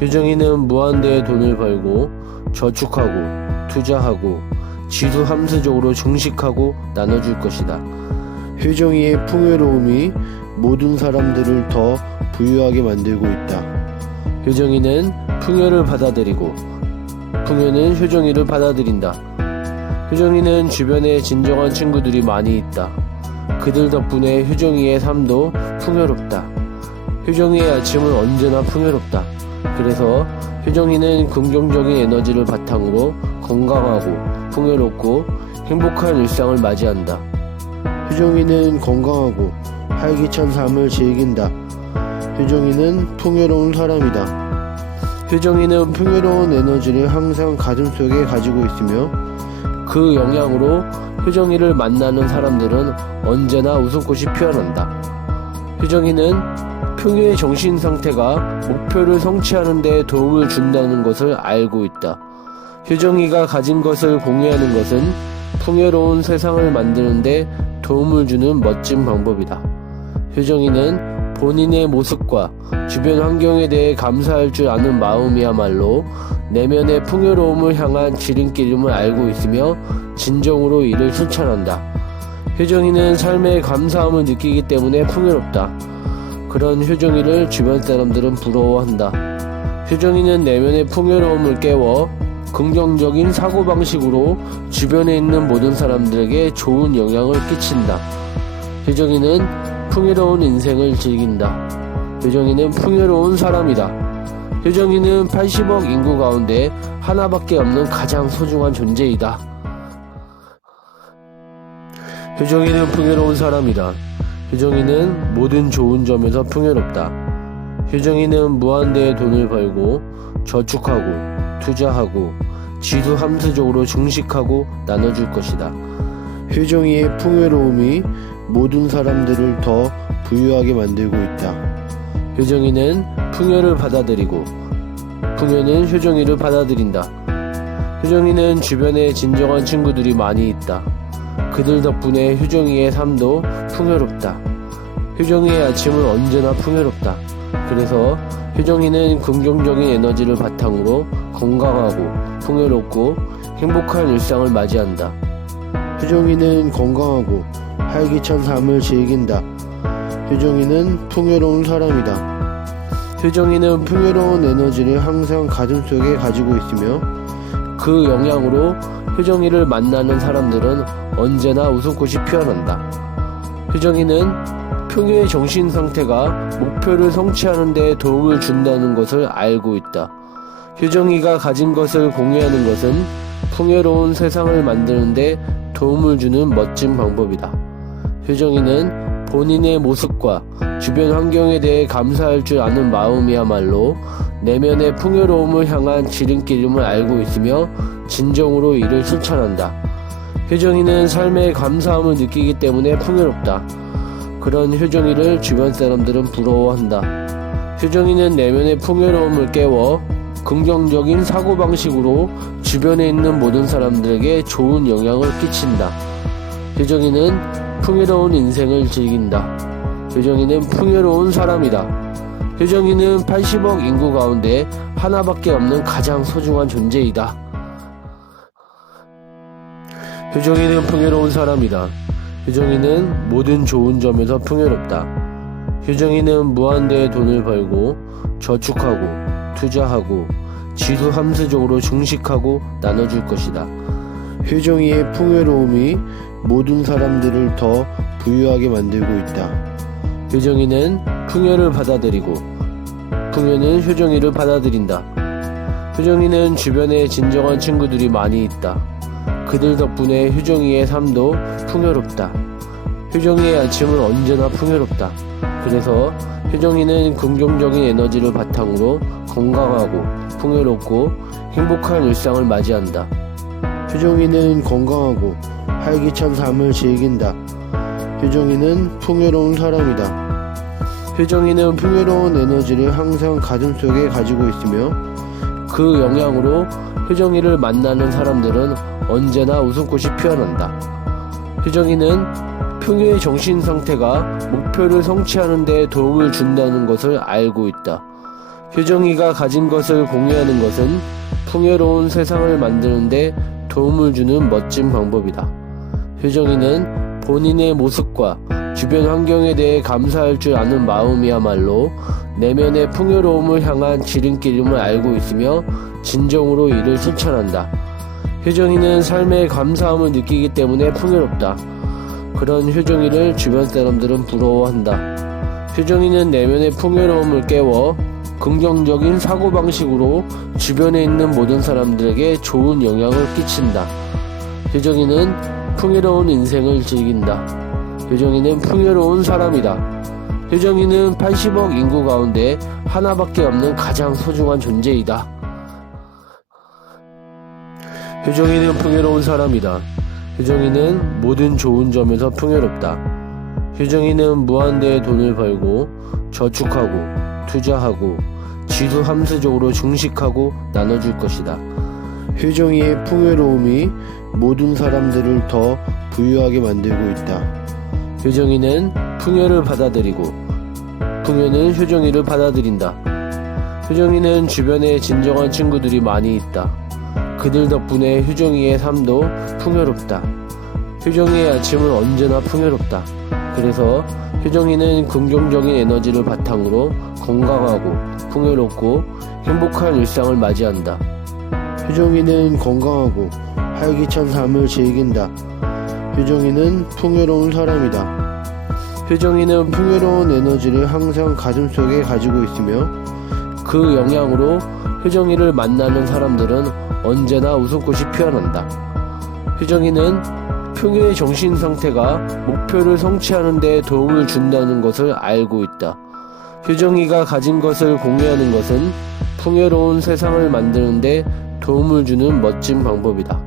효정이는 무한대의 돈을 벌고 저축하고 투자하고 지수 함수적으로 증식하고 나눠줄 것이다. 효정이의 풍요로움이 모든 사람들을 더 부유하게 만들고 있다. 효정이는 풍요를 받아들이고 풍요는 효정이를 받아들인다. 효정이는 주변에 진정한 친구들이 많이 있다. 그들 덕분에 효정이의 삶도 풍요롭다. 효정이의 아침은 언제나 풍요롭다. 그래서 효정이는 긍정적인 에너지를 바탕으로 건강하고 풍요롭고 행복한 일상을 맞이한다. 효정이는 건강하고 활기찬 삶을 즐긴다. 효정이는 풍요로운 사람이다. 효정이는 풍요로운 에너지를 항상 가슴속에 가지고 있으며 그 영향으로 효정이를 만나는 사람들은 언제나 웃음꽃이 피어난다. 효정이는 풍요의 정신 상태가 목표를 성취하는 데 도움을 준다는 것을 알고 있다. 효정이가 가진 것을 공유하는 것은 풍요로운 세상을 만드는 데 도움을 주는 멋진 방법이다. 효정이는 본인의 모습과 주변 환경에 대해 감사할 줄 아는 마음이야말로 내면의 풍요로움을 향한 지름길임을 알고 있으며 진정으로 이를 실천한다. 효정이는 삶에 감사함을 느끼기 때문에 풍요롭다. 그런 효정이를 주변 사람들은 부러워한다. 효정이는 내면의 풍요로움을 깨워 긍정적인 사고방식으로 주변에 있는 모든 사람들에게 좋은 영향을 끼친다. 효정이는 풍요로운 인생을 즐긴다. 효정이는 풍요로운 사람이다. 효정이는 80억 인구 가운데 하나밖에 없는 가장 소중한 존재이다. 효정이는 풍요로운 사람이다. 효정이는 모든 좋은 점에서 풍요롭다. 효정이는 무한대의 돈을 벌고 저축하고 투자하고 지수함수적으로 증식하고 나눠줄 것이다. 효정이의 풍요로움이 모든 사람들을 더 부유하게 만들고 있다. 효정이는 풍요를 받아들이고 풍요는 효정이를 받아들인다. 효정이는 주변에 진정한 친구들이 많이 있다. 그들 덕분에 효정이의 삶도 풍요롭다. 효정이의 아침은 언제나 풍요롭다. 그래서 효정이는 긍정적인 에너지를 바탕으로 건강하고 풍요롭고 행복한 일상을 맞이한다. 효정이는 건강하고 활기찬 삶을 즐긴다. 효정이는 풍요로운 사람이다. 효정이는 풍요로운 에너지를 항상 가슴속에 가지고 있으며 그 영향으로 효정이를 만나는 사람들은 언제나 웃음꽃이 피어난다. 효정이는 풍요의 정신 상태가 목표를 성취하는 데 도움을 준다는 것을 알고 있다. 효정이가 가진 것을 공유하는 것은 풍요로운 세상을 만드는 데 도움을 주는 멋진 방법이다. 효정이는 본인의 모습과 주변 환경에 대해 감사할 줄 아는 마음이야말로 내면의 풍요로움을 향한 지름길임을 알고 있으며 진정으로 이를 실천한다. 효정이는 삶에 감사함을 느끼기 때문에 풍요롭다. 그런 효정이를 주변 사람들은 부러워한다. 효정이는 내면의 풍요로움을 깨워 긍정적인 사고방식으로 주변에 있는 모든 사람들에게 좋은 영향을 끼친다. 효정이는 풍요로운 인생을 즐긴다. 효정이는 풍요로운 사람이다. 효정이는 80억 인구 가운데 하나밖에 없는 가장 소중한 존재이다. 효정이는 풍요로운 사람이다. 효정이는 모든 좋은 점에서 풍요롭다. 효정이는 무한대의 돈을 벌고 저축하고 투자하고 지수함수적으로 증식하고 나눠줄 것이다. 효정이의 풍요로움이 모든 사람들을 더 부유하게 만들고 있다. 효정이는 풍요를 받아들이고 풍요는 효정이를 받아들인다. 효정이는 주변에 진정한 친구들이 많이 있다. 그들 덕분에 효정이의 삶도 풍요롭다. 효정이의 아침은 언제나 풍요롭다. 그래서 효정이는 긍정적인 에너지를 바탕으로 건강하고 풍요롭고 행복한 일상을 맞이한다. 효정이는 건강하고 활기찬 삶을 즐긴다. 효정이는 풍요로운 사람이다. 효정이는 풍요로운 에너지를 항상 가슴속에 가지고 있으며 그 영향으로 효정이를 만나는 사람들은 언제나 웃음꽃이 피어난다. 효정이는 풍요의 정신 상태가 목표를 성취하는 데 도움을 준다는 것을 알고 있다. 효정이가 가진 것을 공유하는 것은 풍요로운 세상을 만드는 데 도움을 주는 멋진 방법이다. 효정이는 본인의 모습과 주변 환경에 대해 감사할 줄 아는 마음이야말로 내면의 풍요로움을 향한 지름길임을 알고 있으며 진정으로 이를 실천한다. 효정이는 삶의 감사함을 느끼기 때문에 풍요롭다. 그런 효정이를 주변 사람들은 부러워한다. 효정이는 내면의 풍요로움을 깨워 긍정적인 사고방식으로 주변에 있는 모든 사람들에게 좋은 영향을 끼친다. 효정이는 풍요로운 인생을 즐긴다. 효정이는 풍요로운 사람이다. 효정이는 80억 인구 가운데 하나밖에 없는 가장 소중한 존재이다. 효정이는 풍요로운 사람이다. 효정이는 모든 좋은 점에서 풍요롭다. 효정이는 무한대의 돈을 벌고 저축하고 투자하고 지수 함수적으로 증식하고 나눠줄 것이다. 효정이의 풍요로움이 모든 사람들을 더 부유하게 만들고 있다. 효정이는 풍요를 받아들이고 풍요는 효정이를 받아들인다. 효정이는 주변에 진정한 친구들이 많이 있다. 그들 덕분에 효정이의 삶도 풍요롭다. 효정이의 아침은 언제나 풍요롭다. 그래서 효정이는 긍정적인 에너지를 바탕으로 건강하고 풍요롭고 행복한 일상을 맞이한다. 효정이는 건강하고 활기찬 삶을 즐긴다. 효정이는 풍요로운 사람이다. 효정이는 풍요로운 에너지를 항상 가슴속에 가지고 있으며 그 영향으로 효정이를 만나는 사람들은 언제나 웃음꽃이 피어난다. 효정이는 풍요의 정신 상태가 목표를 성취하는 데 도움을 준다는 것을 알고 있다. 효정이가 가진 것을 공유하는 것은 풍요로운 세상을 만드는 데 도움을 주는 멋진 방법이다.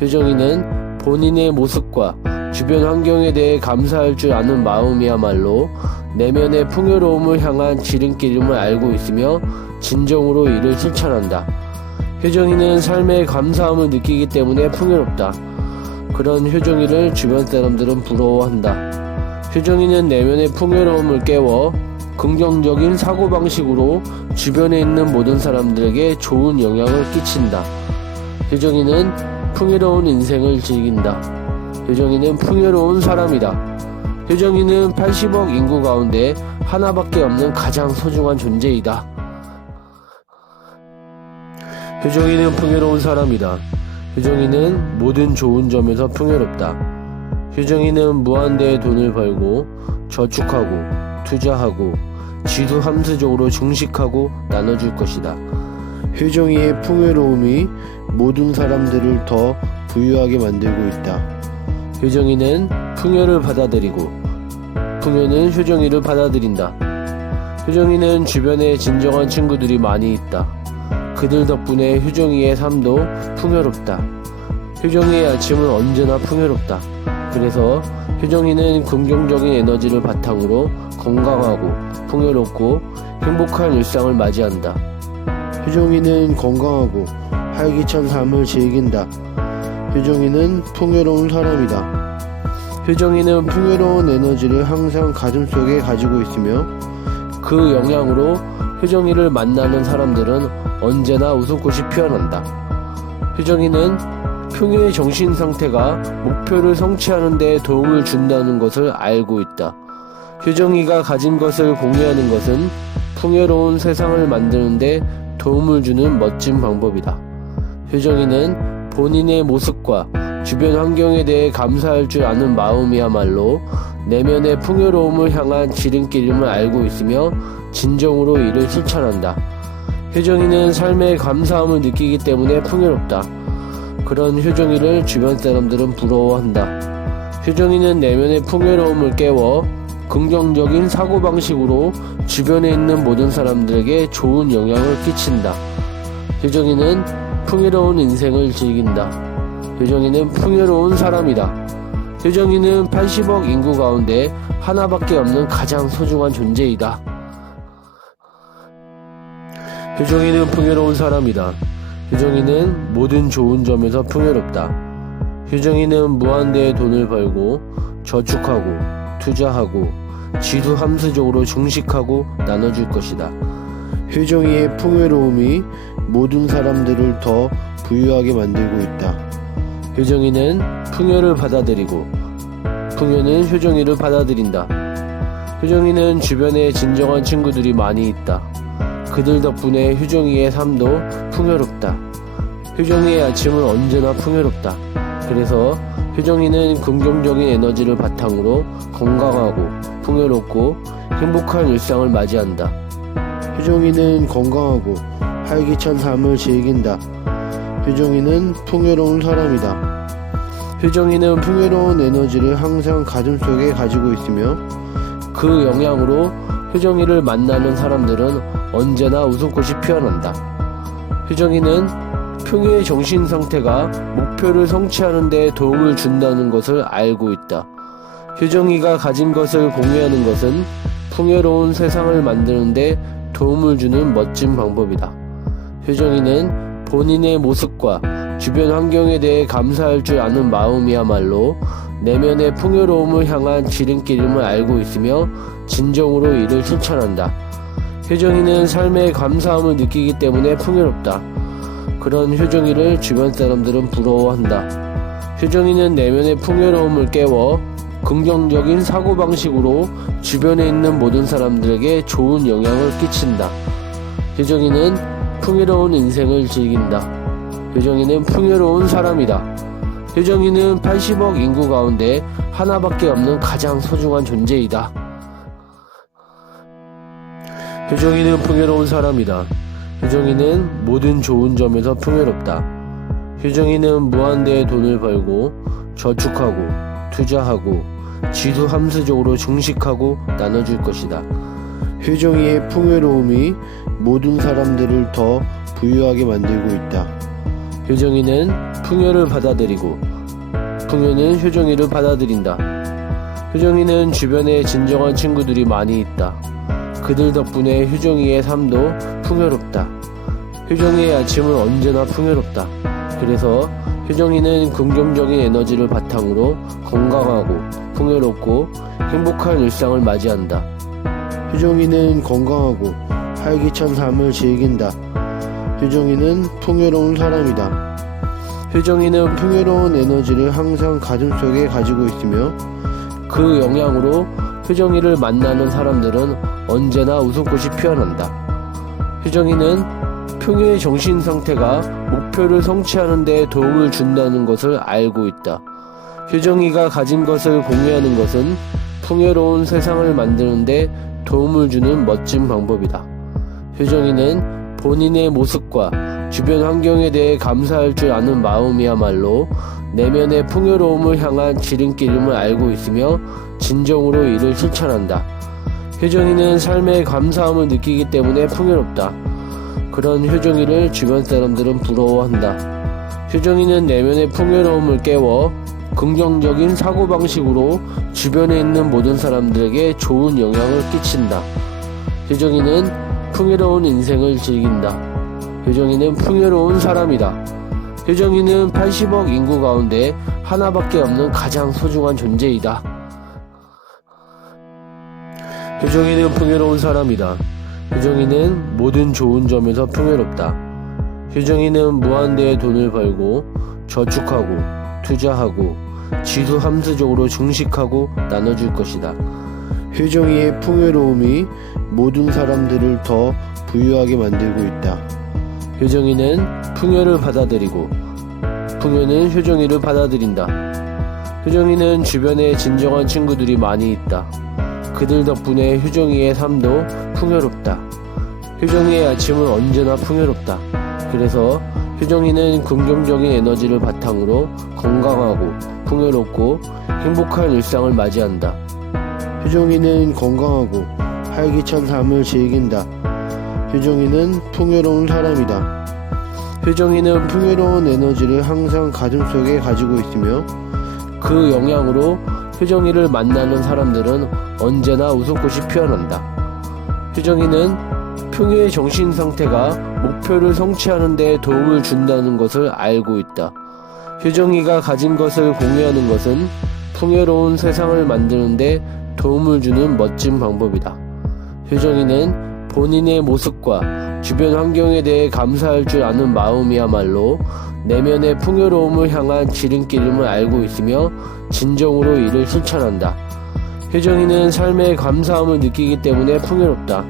효정이는 본인의 모습과 주변 환경에 대해 감사할 줄 아는 마음이야말로 내면의 풍요로움을 향한 지름길임을 알고 있으며 진정으로 이를 실천한다. 효정이는 삶의 감사함을 느끼기 때문에 풍요롭다. 그런 효정이를 주변 사람들은 부러워한다. 효정이는 내면의 풍요로움을 깨워 긍정적인 사고방식으로 주변에 있는 모든 사람들에게 좋은 영향을 끼친다. 효정이는 풍요로운 인생을 즐긴다. 효정이는 풍요로운 사람이다. 효정이는 80억 인구 가운데 하나밖에 없는 가장 소중한 존재이다. 효정이는 풍요로운 사람이다. 효정이는 모든 좋은 점에서 풍요롭다. 효정이는 무한대의 돈을 벌고 저축하고 투자하고 지수 함수적으로 증식하고 나눠줄 것이다. 효정이의 풍요로움이 모든 사람들을 더 부유하게 만들고 있다. 효정이는 풍요를 받아들이고 풍요는 효정이를 받아들인다. 효정이는 주변에 진정한 친구들이 많이 있다. 그들 덕분에 효정이의 삶도 풍요롭다. 효정이의 아침은 언제나 풍요롭다. 그래서 효정이는 긍정적인 에너지를 바탕으로 건강하고 풍요롭고 행복한 일상을 맞이한다. 효정이는 건강하고 활기찬 삶을 즐긴다. 효정이는 풍요로운 사람이다. 효정이는 풍요로운 에너지를 항상 가슴속에 가지고 있으며 그 영향으로 효정이를 만나는 사람들은 언제나 웃음꽃이 피어난다. 효정이는 풍요의 정신 상태가 목표를 성취하는 데 도움을 준다는 것을 알고 있다. 효정이가 가진 것을 공유하는 것은 풍요로운 세상을 만드는 데 도움을 주는 멋진 방법이다. 효정이는 본인의 모습과 주변 환경에 대해 감사할 줄 아는 마음이야말로 내면의 풍요로움을 향한 지름길임을 알고 있으며 진정으로 이를 실천한다. 효정이는 삶의 감사함을 느끼기 때문에 풍요롭다. 그런 효정이를 주변 사람들은 부러워한다. 효정이는 내면의 풍요로움을 깨워 긍정적인 사고방식으로 주변에 있는 모든 사람들에게 좋은 영향을 끼친다. 효정이는 풍요로운 인생을 즐긴다. 효정이는 풍요로운 사람이다. 효정이는 80억 인구 가운데 하나밖에 없는 가장 소중한 존재이다. 효정이는 풍요로운 사람이다. 효정이는 모든 좋은 점에서 풍요롭다. 효정이는 무한대의 돈을 벌고 저축하고 투자하고 지수 함수적으로 증식하고 나눠줄 것이다. 효정이의 풍요로움이 모든 사람들을 더 부유하게 만들고 있다. 효정이는 풍요를 받아들이고 풍요는 효정이를 받아들인다. 효정이는 주변에 진정한 친구들이 많이 있다. 그들 덕분에 효정이의 삶도 풍요롭다. 효정이의 아침은 언제나 풍요롭다. 그래서 효정이는 긍정적인 에너지를 바탕으로 건강하고 풍요롭고 행복한 일상을 맞이한다. 효정이는 건강하고 활기찬 삶을 즐긴다. 효정이는 풍요로운 사람이다. 효정이는 풍요로운 에너지를 항상 가슴속에 가지고 있으며 그 영향으로 효정이를 만나는 사람들은 언제나 웃음꽃이 피어난다. 효정이는 풍요의 정신 상태가 목표를 성취하는 데 도움을 준다는 것을 알고 있다. 효정이가 가진 것을 공유하는 것은 풍요로운 세상을 만드는 데 도움을 주는 멋진 방법이다. 효정이는 본인의 모습과 주변 환경에 대해 감사할 줄 아는 마음이야말로 내면의 풍요로움을 향한 지름길임을 알고 있으며 진정으로 이를 실천한다. 효정이는 삶의 감사함을 느끼기 때문에 풍요롭다. 그런 효정이를 주변 사람들은 부러워한다. 효정이는 내면의 풍요로움을 깨워 긍정적인 사고방식으로 주변에 있는 모든 사람들에게 좋은 영향을 끼친다. 효정이는 풍요로운 인생을 즐긴다. 효정이는 풍요로운 사람이다. 효정이는 80억 인구 가운데 하나밖에 없는 가장 소중한 존재이다. 효정이는 풍요로운 사람이다. 효정이는 모든 좋은 점에서 풍요롭다. 효정이는 무한대의 돈을 벌고 저축하고 투자하고 지수 함수적으로 증식하고 나눠줄 것이다. 효정이의 풍요로움이 모든 사람들을 더 부유하게 만들고 있다. 효정이는 풍요를 받아들이고 풍요는 효정이를 받아들인다. 효정이는 주변에 진정한 친구들이 많이 있다. 그들 덕분에 효정이의 삶도 풍요롭다. 효정이의 아침은 언제나 풍요롭다. 그래서 효정이는 긍정적인 에너지를 바탕으로 건강하고 풍요롭고 행복한 일상을 맞이한다. 효정이는 건강하고 활기찬 삶을 즐긴다. 효정이는 풍요로운 사람이다. 효정이는 풍요로운 에너지를 항상 가슴속에 가지고 있으며 그 영향으로 효정이를 만나는 사람들은 언제나 웃음꽃이 피어난다. 효정이는 풍요의 정신 상태가 목표를 성취하는 데 도움을 준다는 것을 알고 있다. 효정이가 가진 것을 공유하는 것은 풍요로운 세상을 만드는 데 도움을 주는 멋진 방법이다. 효정이는 본인의 모습과 주변 환경에 대해 감사할 줄 아는 마음이야말로 내면의 풍요로움을 향한 지름길임을 알고 있으며 진정으로 이를 실천한다. 효정이는 삶의 감사함을 느끼기 때문에 풍요롭다. 그런 효정이를 주변 사람들은 부러워한다. 효정이는 내면의 풍요로움을 깨워 긍정적인 사고방식으로 주변에 있는 모든 사람들에게 좋은 영향을 끼친다. 효정이는 풍요로운 인생을 즐긴다. 효정이는 풍요로운 사람이다. 효정이는 80억 인구 가운데 하나밖에 없는 가장 소중한 존재이다. 효정이는 풍요로운 사람이다. 효정이는 모든 좋은 점에서 풍요롭다. 효정이는 무한대의 돈을 벌고 저축하고 투자하고 지수 함수적으로 증식하고 나눠줄 것이다. 효정이의 풍요로움이 모든 사람들을 더 부유하게 만들고 있다. 효정이는 풍요를 받아들이고 풍요는 효정이를 받아들인다. 효정이는 주변에 진정한 친구들이 많이 있다. 그들 덕분에 효정이의 삶도 풍요롭다. 효정이의 아침은 언제나 풍요롭다. 그래서 효정이는 긍정적인 에너지를 바탕으로 건강하고 풍요롭고 행복한 일상을 맞이한다. 효정이는 건강하고 활기찬 삶을 즐긴다. 효정이는 풍요로운 사람이다. 효정이는 풍요로운 에너지를 항상 가슴속에 가지고 있으며 그 영향으로 효정이를 만나는 사람들은 언제나 웃음꽃이 피어난다. 효정이는 풍요의 정신 상태가 목표를 성취하는 데 도움을 준다는 것을 알고 있다. 효정이가 가진 것을 공유하는 것은 풍요로운 세상을 만드는 데 도움을 주는 멋진 방법이다. 효정이는 본인의 모습과 주변 환경에 대해 감사할 줄 아는 마음이야말로 내면의 풍요로움을 향한 지름길임을 알고 있으며 진정으로 이를 실천한다. 효정이는 삶의 감사함을 느끼기 때문에 풍요롭다.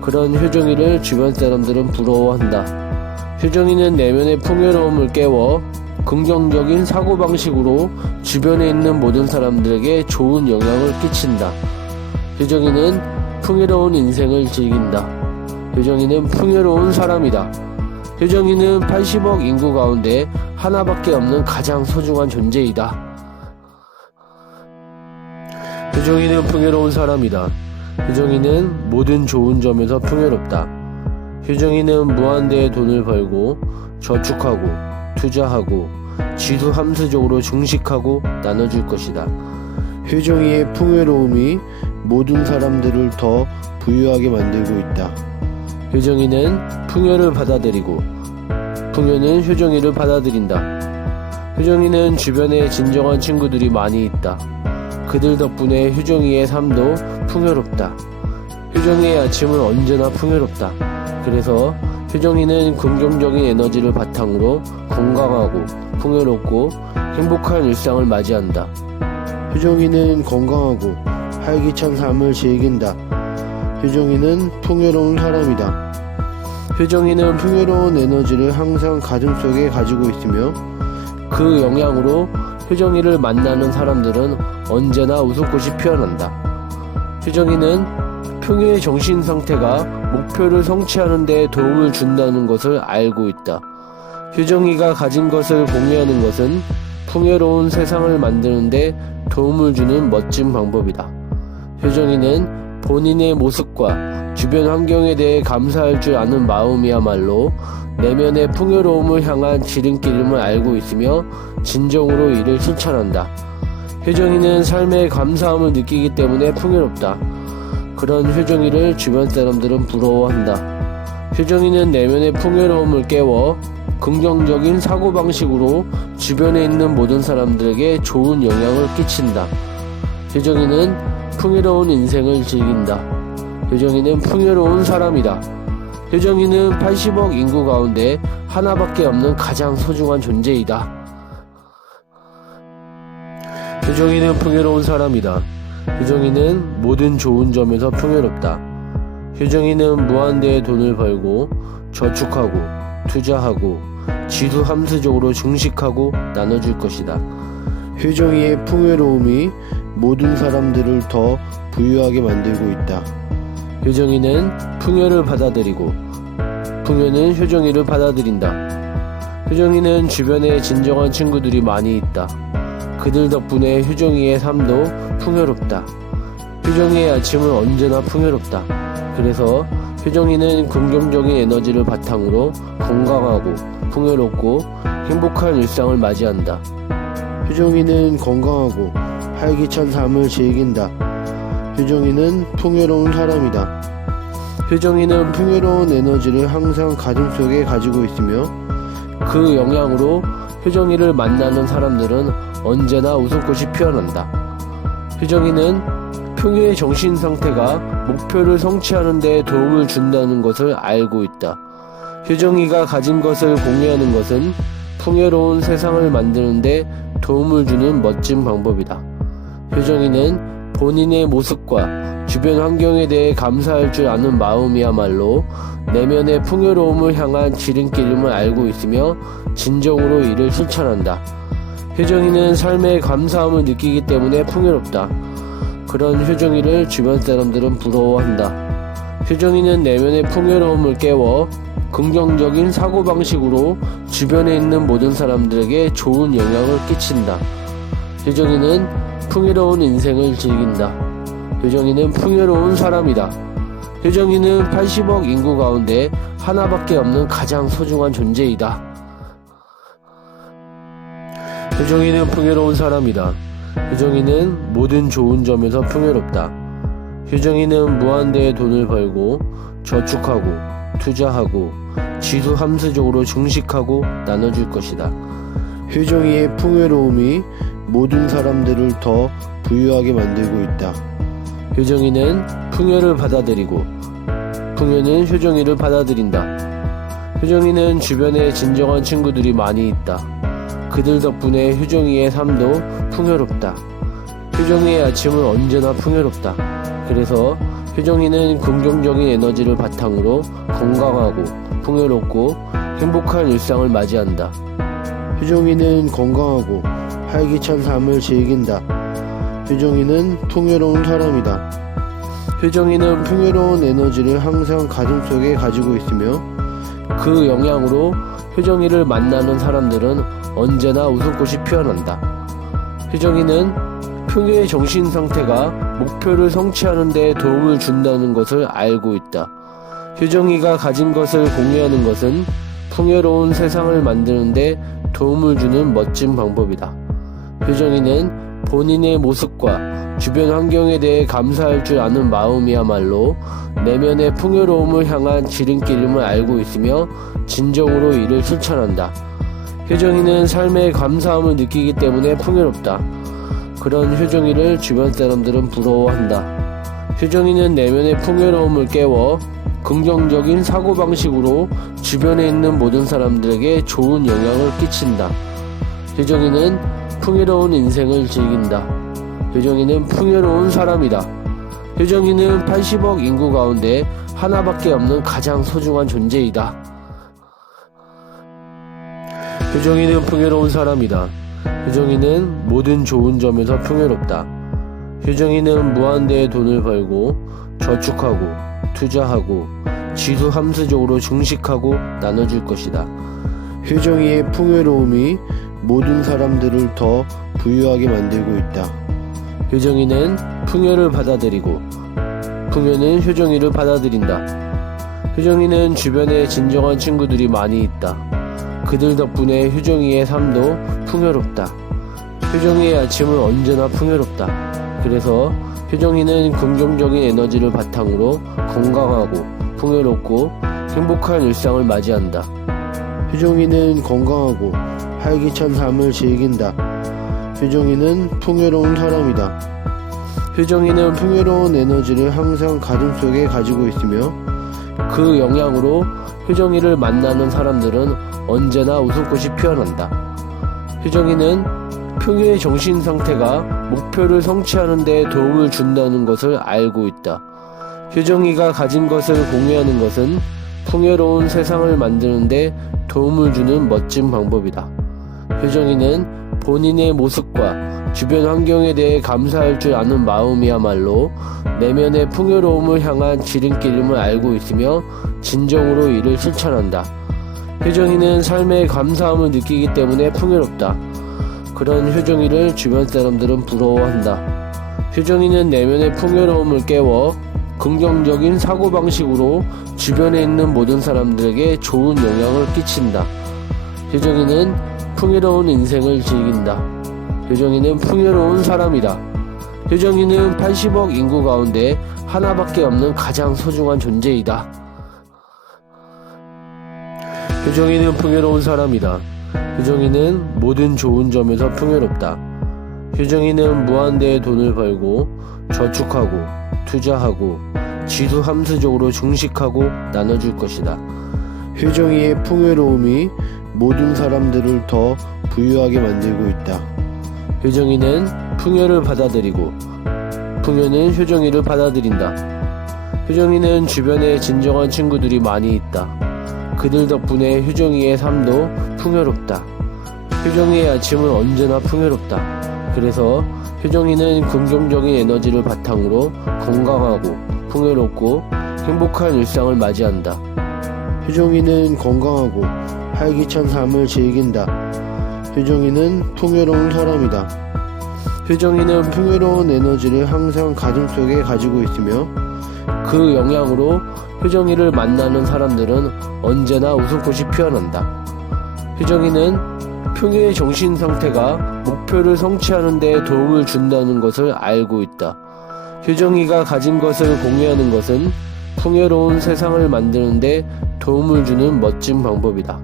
그런 효정이를 주변 사람들은 부러워한다. 효정이는 내면의 풍요로움을 깨워 긍정적인 사고방식으로 주변에 있는 모든 사람들에게 좋은 영향을 끼친다. 효정이는 풍요로운 인생을 즐긴다. 효정이는 풍요로운 사람이다. 효정이는 80억 인구 가운데 하나밖에 없는 가장 소중한 존재이다. 효정이는 풍요로운 사람이다. 효정이는 모든 좋은 점에서 풍요롭다. 효정이는 무한대의 돈을 벌고 저축하고 투자하고 지수함수적으로 증식하고 나눠줄 것이다. 효정이의 풍요로움이 모든 사람들을 더 부유하게 만들고 있다. 효정이는 풍요를 받아들이고 풍요는 효정이를 받아들인다. 효정이는 주변에 진정한 친구들이 많이 있다. 그들 덕분에 효정이의 삶도 풍요롭다. 효정이의 아침은 언제나 풍요롭다. 그래서 효정이는 긍정적인 에너지를 바탕으로 건강하고 풍요롭고 행복한 일상을 맞이한다. 효정이는 건강하고 활기찬 삶을 즐긴다. 효정이는 풍요로운 사람이다. 효정이는 풍요로운 에너지를 항상 가슴속에 가지고 있으며 그 영향으로 효정이를 만나는 사람들은 언제나 웃음꽃이 피어난다. 효정이는 풍요의 정신 상태가 목표를 성취하는 데 도움을 준다는 것을 알고 있다. 효정이가 가진 것을 공유하는 것은 풍요로운 세상을 만드는 데 도움을 주는 멋진 방법이다. 효정이는 본인의 모습과 주변 환경에 대해 감사할 줄 아는 마음이야말로 내면의 풍요로움을 향한 지름길임을 알고 있으며 진정으로 이를 실천한다. 효정이는 삶의 감사함을 느끼기 때문에 풍요롭다. 그런 효정이를 주변 사람들은 부러워한다. 효정이는 내면의 풍요로움을 깨워 긍정적인 사고방식으로 주변에 있는 모든 사람들에게 좋은 영향을 끼친다. 효정이는 풍요로운 인생을 즐긴다. 효정이는 풍요로운 사람이다. 효정이는 80억 인구 가운데 하나밖에 없는 가장 소중한 존재이다. 효정이는 풍요로운 사람이다. 효정이는 모든 좋은 점에서 풍요롭다. 효정이는 무한대의 돈을 벌고 저축하고 투자하고 지수함수적으로 증식하고 나눠줄 것이다. 효정이의 풍요로움이 모든 사람들을 더 부유하게 만들고 있다. 효정이는 풍요를 받아들이고 풍요는 효정이를 받아들인다. 효정이는 주변에 진정한 친구들이 많이 있다. 그들 덕분에 효정이의 삶도 풍요롭다. 효정이의 아침은 언제나 풍요롭다. 그래서 효정이는 긍정적인 에너지를 바탕으로 건강하고 풍요롭고 행복한 일상을 맞이한다. 효정이는 건강하고 활기찬 삶을 즐긴다. 효정이는 풍요로운 사람이다. 효정이는 풍요로운 에너지를 항상 가슴속에 가지고 있으며 그 영향으로 효정이를 만나는 사람들은 언제나 웃음꽃이 피어난다. 효정이는 풍요의 정신 상태가 목표를 성취하는 데 도움을 준다는 것을 알고 있다. 효정이가 가진 것을 공유하는 것은 풍요로운 세상을 만드는 데 도움을 주는 멋진 방법이다. 효정이는 본인의 모습과 주변 환경에 대해 감사할 줄 아는 마음이야말로 내면의 풍요로움을 향한 지름길임을 알고 있으며 진정으로 이를 실천한다. 효정이는 삶의 감사함을 느끼기 때문에 풍요롭다. 그런 효정이를 주변 사람들은 부러워한다. 효정이는 내면의 풍요로움을 깨워 긍정적인 사고방식으로 주변에 있는 모든 사람들에게 좋은 영향을 끼친다. 효정이는 풍요로운 인생을 즐긴다. 효정이는 풍요로운 사람이다. 효정이는 80억 인구 가운데 하나밖에 없는 가장 소중한 존재이다. 효정이는 풍요로운 사람이다. 효정이는 모든 좋은 점에서 풍요롭다. 효정이는 무한대의 돈을 벌고 저축하고 투자하고 지수함수적으로 증식하고 나눠줄 것이다. 효정이의 풍요로움이 모든 사람들을 더 부유하게 만들고 있다. 효정이는 풍요를 받아들이고 풍요는 효정이를 받아들인다. 효정이는 주변에 진정한 친구들이 많이 있다. 그들 덕분에 효정이의 삶도 풍요롭다. 효정이의 아침은 언제나 풍요롭다. 그래서 효정이는 긍정적인 에너지를 바탕으로 건강하고 풍요롭고 행복한 일상을 맞이한다. 효정이는 건강하고 활기찬 삶을 즐긴다. 효정이는 풍요로운 사람이다. 효정이는 풍요로운 에너지를 항상 가슴속에 가지고 있으며 그 영향으로 효정이를 만나는 사람들은 언제나 웃음꽃이 피어난다. 효정이는 풍요의 정신 상태가 목표를 성취하는 데 도움을 준다는 것을 알고 있다. 효정이가 가진 것을 공유하는 것은 풍요로운 세상을 만드는 데 도움을 주는 멋진 방법이다. 효정이는 본인의 모습과 주변 환경에 대해 감사할 줄 아는 마음이야말로 내면의 풍요로움을 향한 지름길임을 알고 있으며 진정으로 이를 실천한다. 효정이는 삶에 감사함을 느끼기 때문에 풍요롭다. 그런 효정이를 주변 사람들은 부러워한다. 효정이는 내면의 풍요로움을 깨워 긍정적인 사고방식으로 주변에 있는 모든 사람들에게 좋은 영향을 끼친다. 효정이는 풍요로운 인생을 즐긴다. 효정이는 풍요로운 사람이다. 효정이는 80억 인구 가운데 하나밖에 없는 가장 소중한 존재이다. 효정이는 풍요로운 사람이다. 효정이는 모든 좋은 점에서 풍요롭다. 효정이는 무한대의 돈을 벌고 저축하고 투자하고 지수함수적으로 증식하고 나눠줄 것이다. 효정이의 풍요로움이 모든 사람들을 더 부유하게 만들고 있다. 효정이는 풍요를 받아들이고 풍요는 효정이를 받아들인다. 효정이는 주변에 진정한 친구들이 많이 있다. 그들 덕분에 효정이의 삶도 풍요롭다. 효정이의 아침은 언제나 풍요롭다. 그래서 효정이는 긍정적인 에너지를 바탕으로 건강하고 풍요롭고 행복한 일상을 맞이한다. 효정이는 건강하고 활기찬 삶을 즐긴다. 효정이는 풍요로운 사람이다. 효정이는 풍요로운 에너지를 항상 가슴속에 가지고 있으며 그 영향으로 효정이를 만나는 사람들은 언제나 웃음꽃이 피어난다. 효정이는 풍요의 정신 상태가 목표를 성취하는 데 도움을 준다는 것을 알고 있다. 효정이가 가진 것을 공유하는 것은 풍요로운 세상을 만드는 데 도움을 주는 멋진 방법이다. 효정이는 본인의 모습과 주변 환경에 대해 감사할 줄 아는 마음이야말로 내면의 풍요로움을 향한 지름길임을 알고 있으며 진정으로 이를 실천한다. 효정이는 삶에 감사함을 느끼기 때문에 풍요롭다. 그런 효정이를 주변 사람들은 부러워한다. 효정이는 내면의 풍요로움을 깨워 긍정적인 사고방식으로 주변에 있는 모든 사람들에게 좋은 영향을 끼친다. 효정이는 풍요로운 인생을 즐긴다. 효정이는 풍요로운 사람이다. 효정이는 80억 인구 가운데 하나밖에 없는 가장 소중한 존재이다. 효정이는 풍요로운 사람이다. 효정이는 모든 좋은 점에서 풍요롭다. 효정이는 무한대의 돈을 벌고 저축하고 투자하고 지수함수적으로 증식하고 나눠줄 것이다. 효정이의 풍요로움이 모든 사람들을 더 부유하게 만들고 있다. 효정이는 풍요를 받아들이고 풍요는 효정이를 받아들인다. 효정이는 주변에 진정한 친구들이 많이 있다. 그들 덕분에 효정이의 삶도 풍요롭다. 효정이의 아침은 언제나 풍요롭다. 그래서 효정이는 긍정적인 에너지를 바탕으로 건강하고 풍요롭고 행복한 일상을 맞이한다. 효정이는 건강하고 활기찬 삶을 즐긴다. 효정이는 풍요로운 사람이다. 효정이는 풍요로운 에너지를 항상 가슴속에 가지고 있으며 그 영향으로 효정이를 만나는 사람들은 언제나 웃음꽃이 피어난다. 효정이는 풍요의 정신 상태가 목표를 성취하는 데 도움을 준다는 것을 알고 있다. 효정이가 가진 것을 공유하는 것은 풍요로운 세상을 만드는 데 도움을 주는 멋진 방법이다.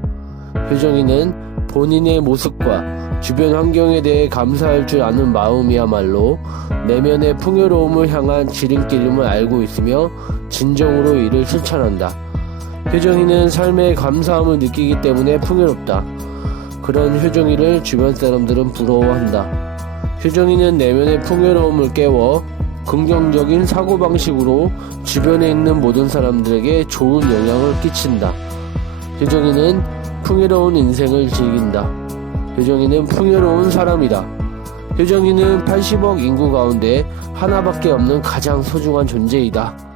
효정이는 본인의 모습과 주변 환경에 대해 감사할 줄 아는 마음이야말로 내면의 풍요로움을 향한 지름길임을 알고 있으며 진정으로 이를 실천한다. 효정이는 삶에 감사함을 느끼기 때문에 풍요롭다. 그런 효정이를 주변 사람들은 부러워한다. 효정이는 내면의 풍요로움을 깨워 긍정적인 사고방식으로 주변에 있는 모든 사람들에게 좋은 영향을 끼친다. 효정이는 풍요로운 인생을 즐긴다. 효정이는 풍요로운 사람이다. 효정이는 80억 인구 가운데 하나밖에 없는 가장 소중한 존재이다.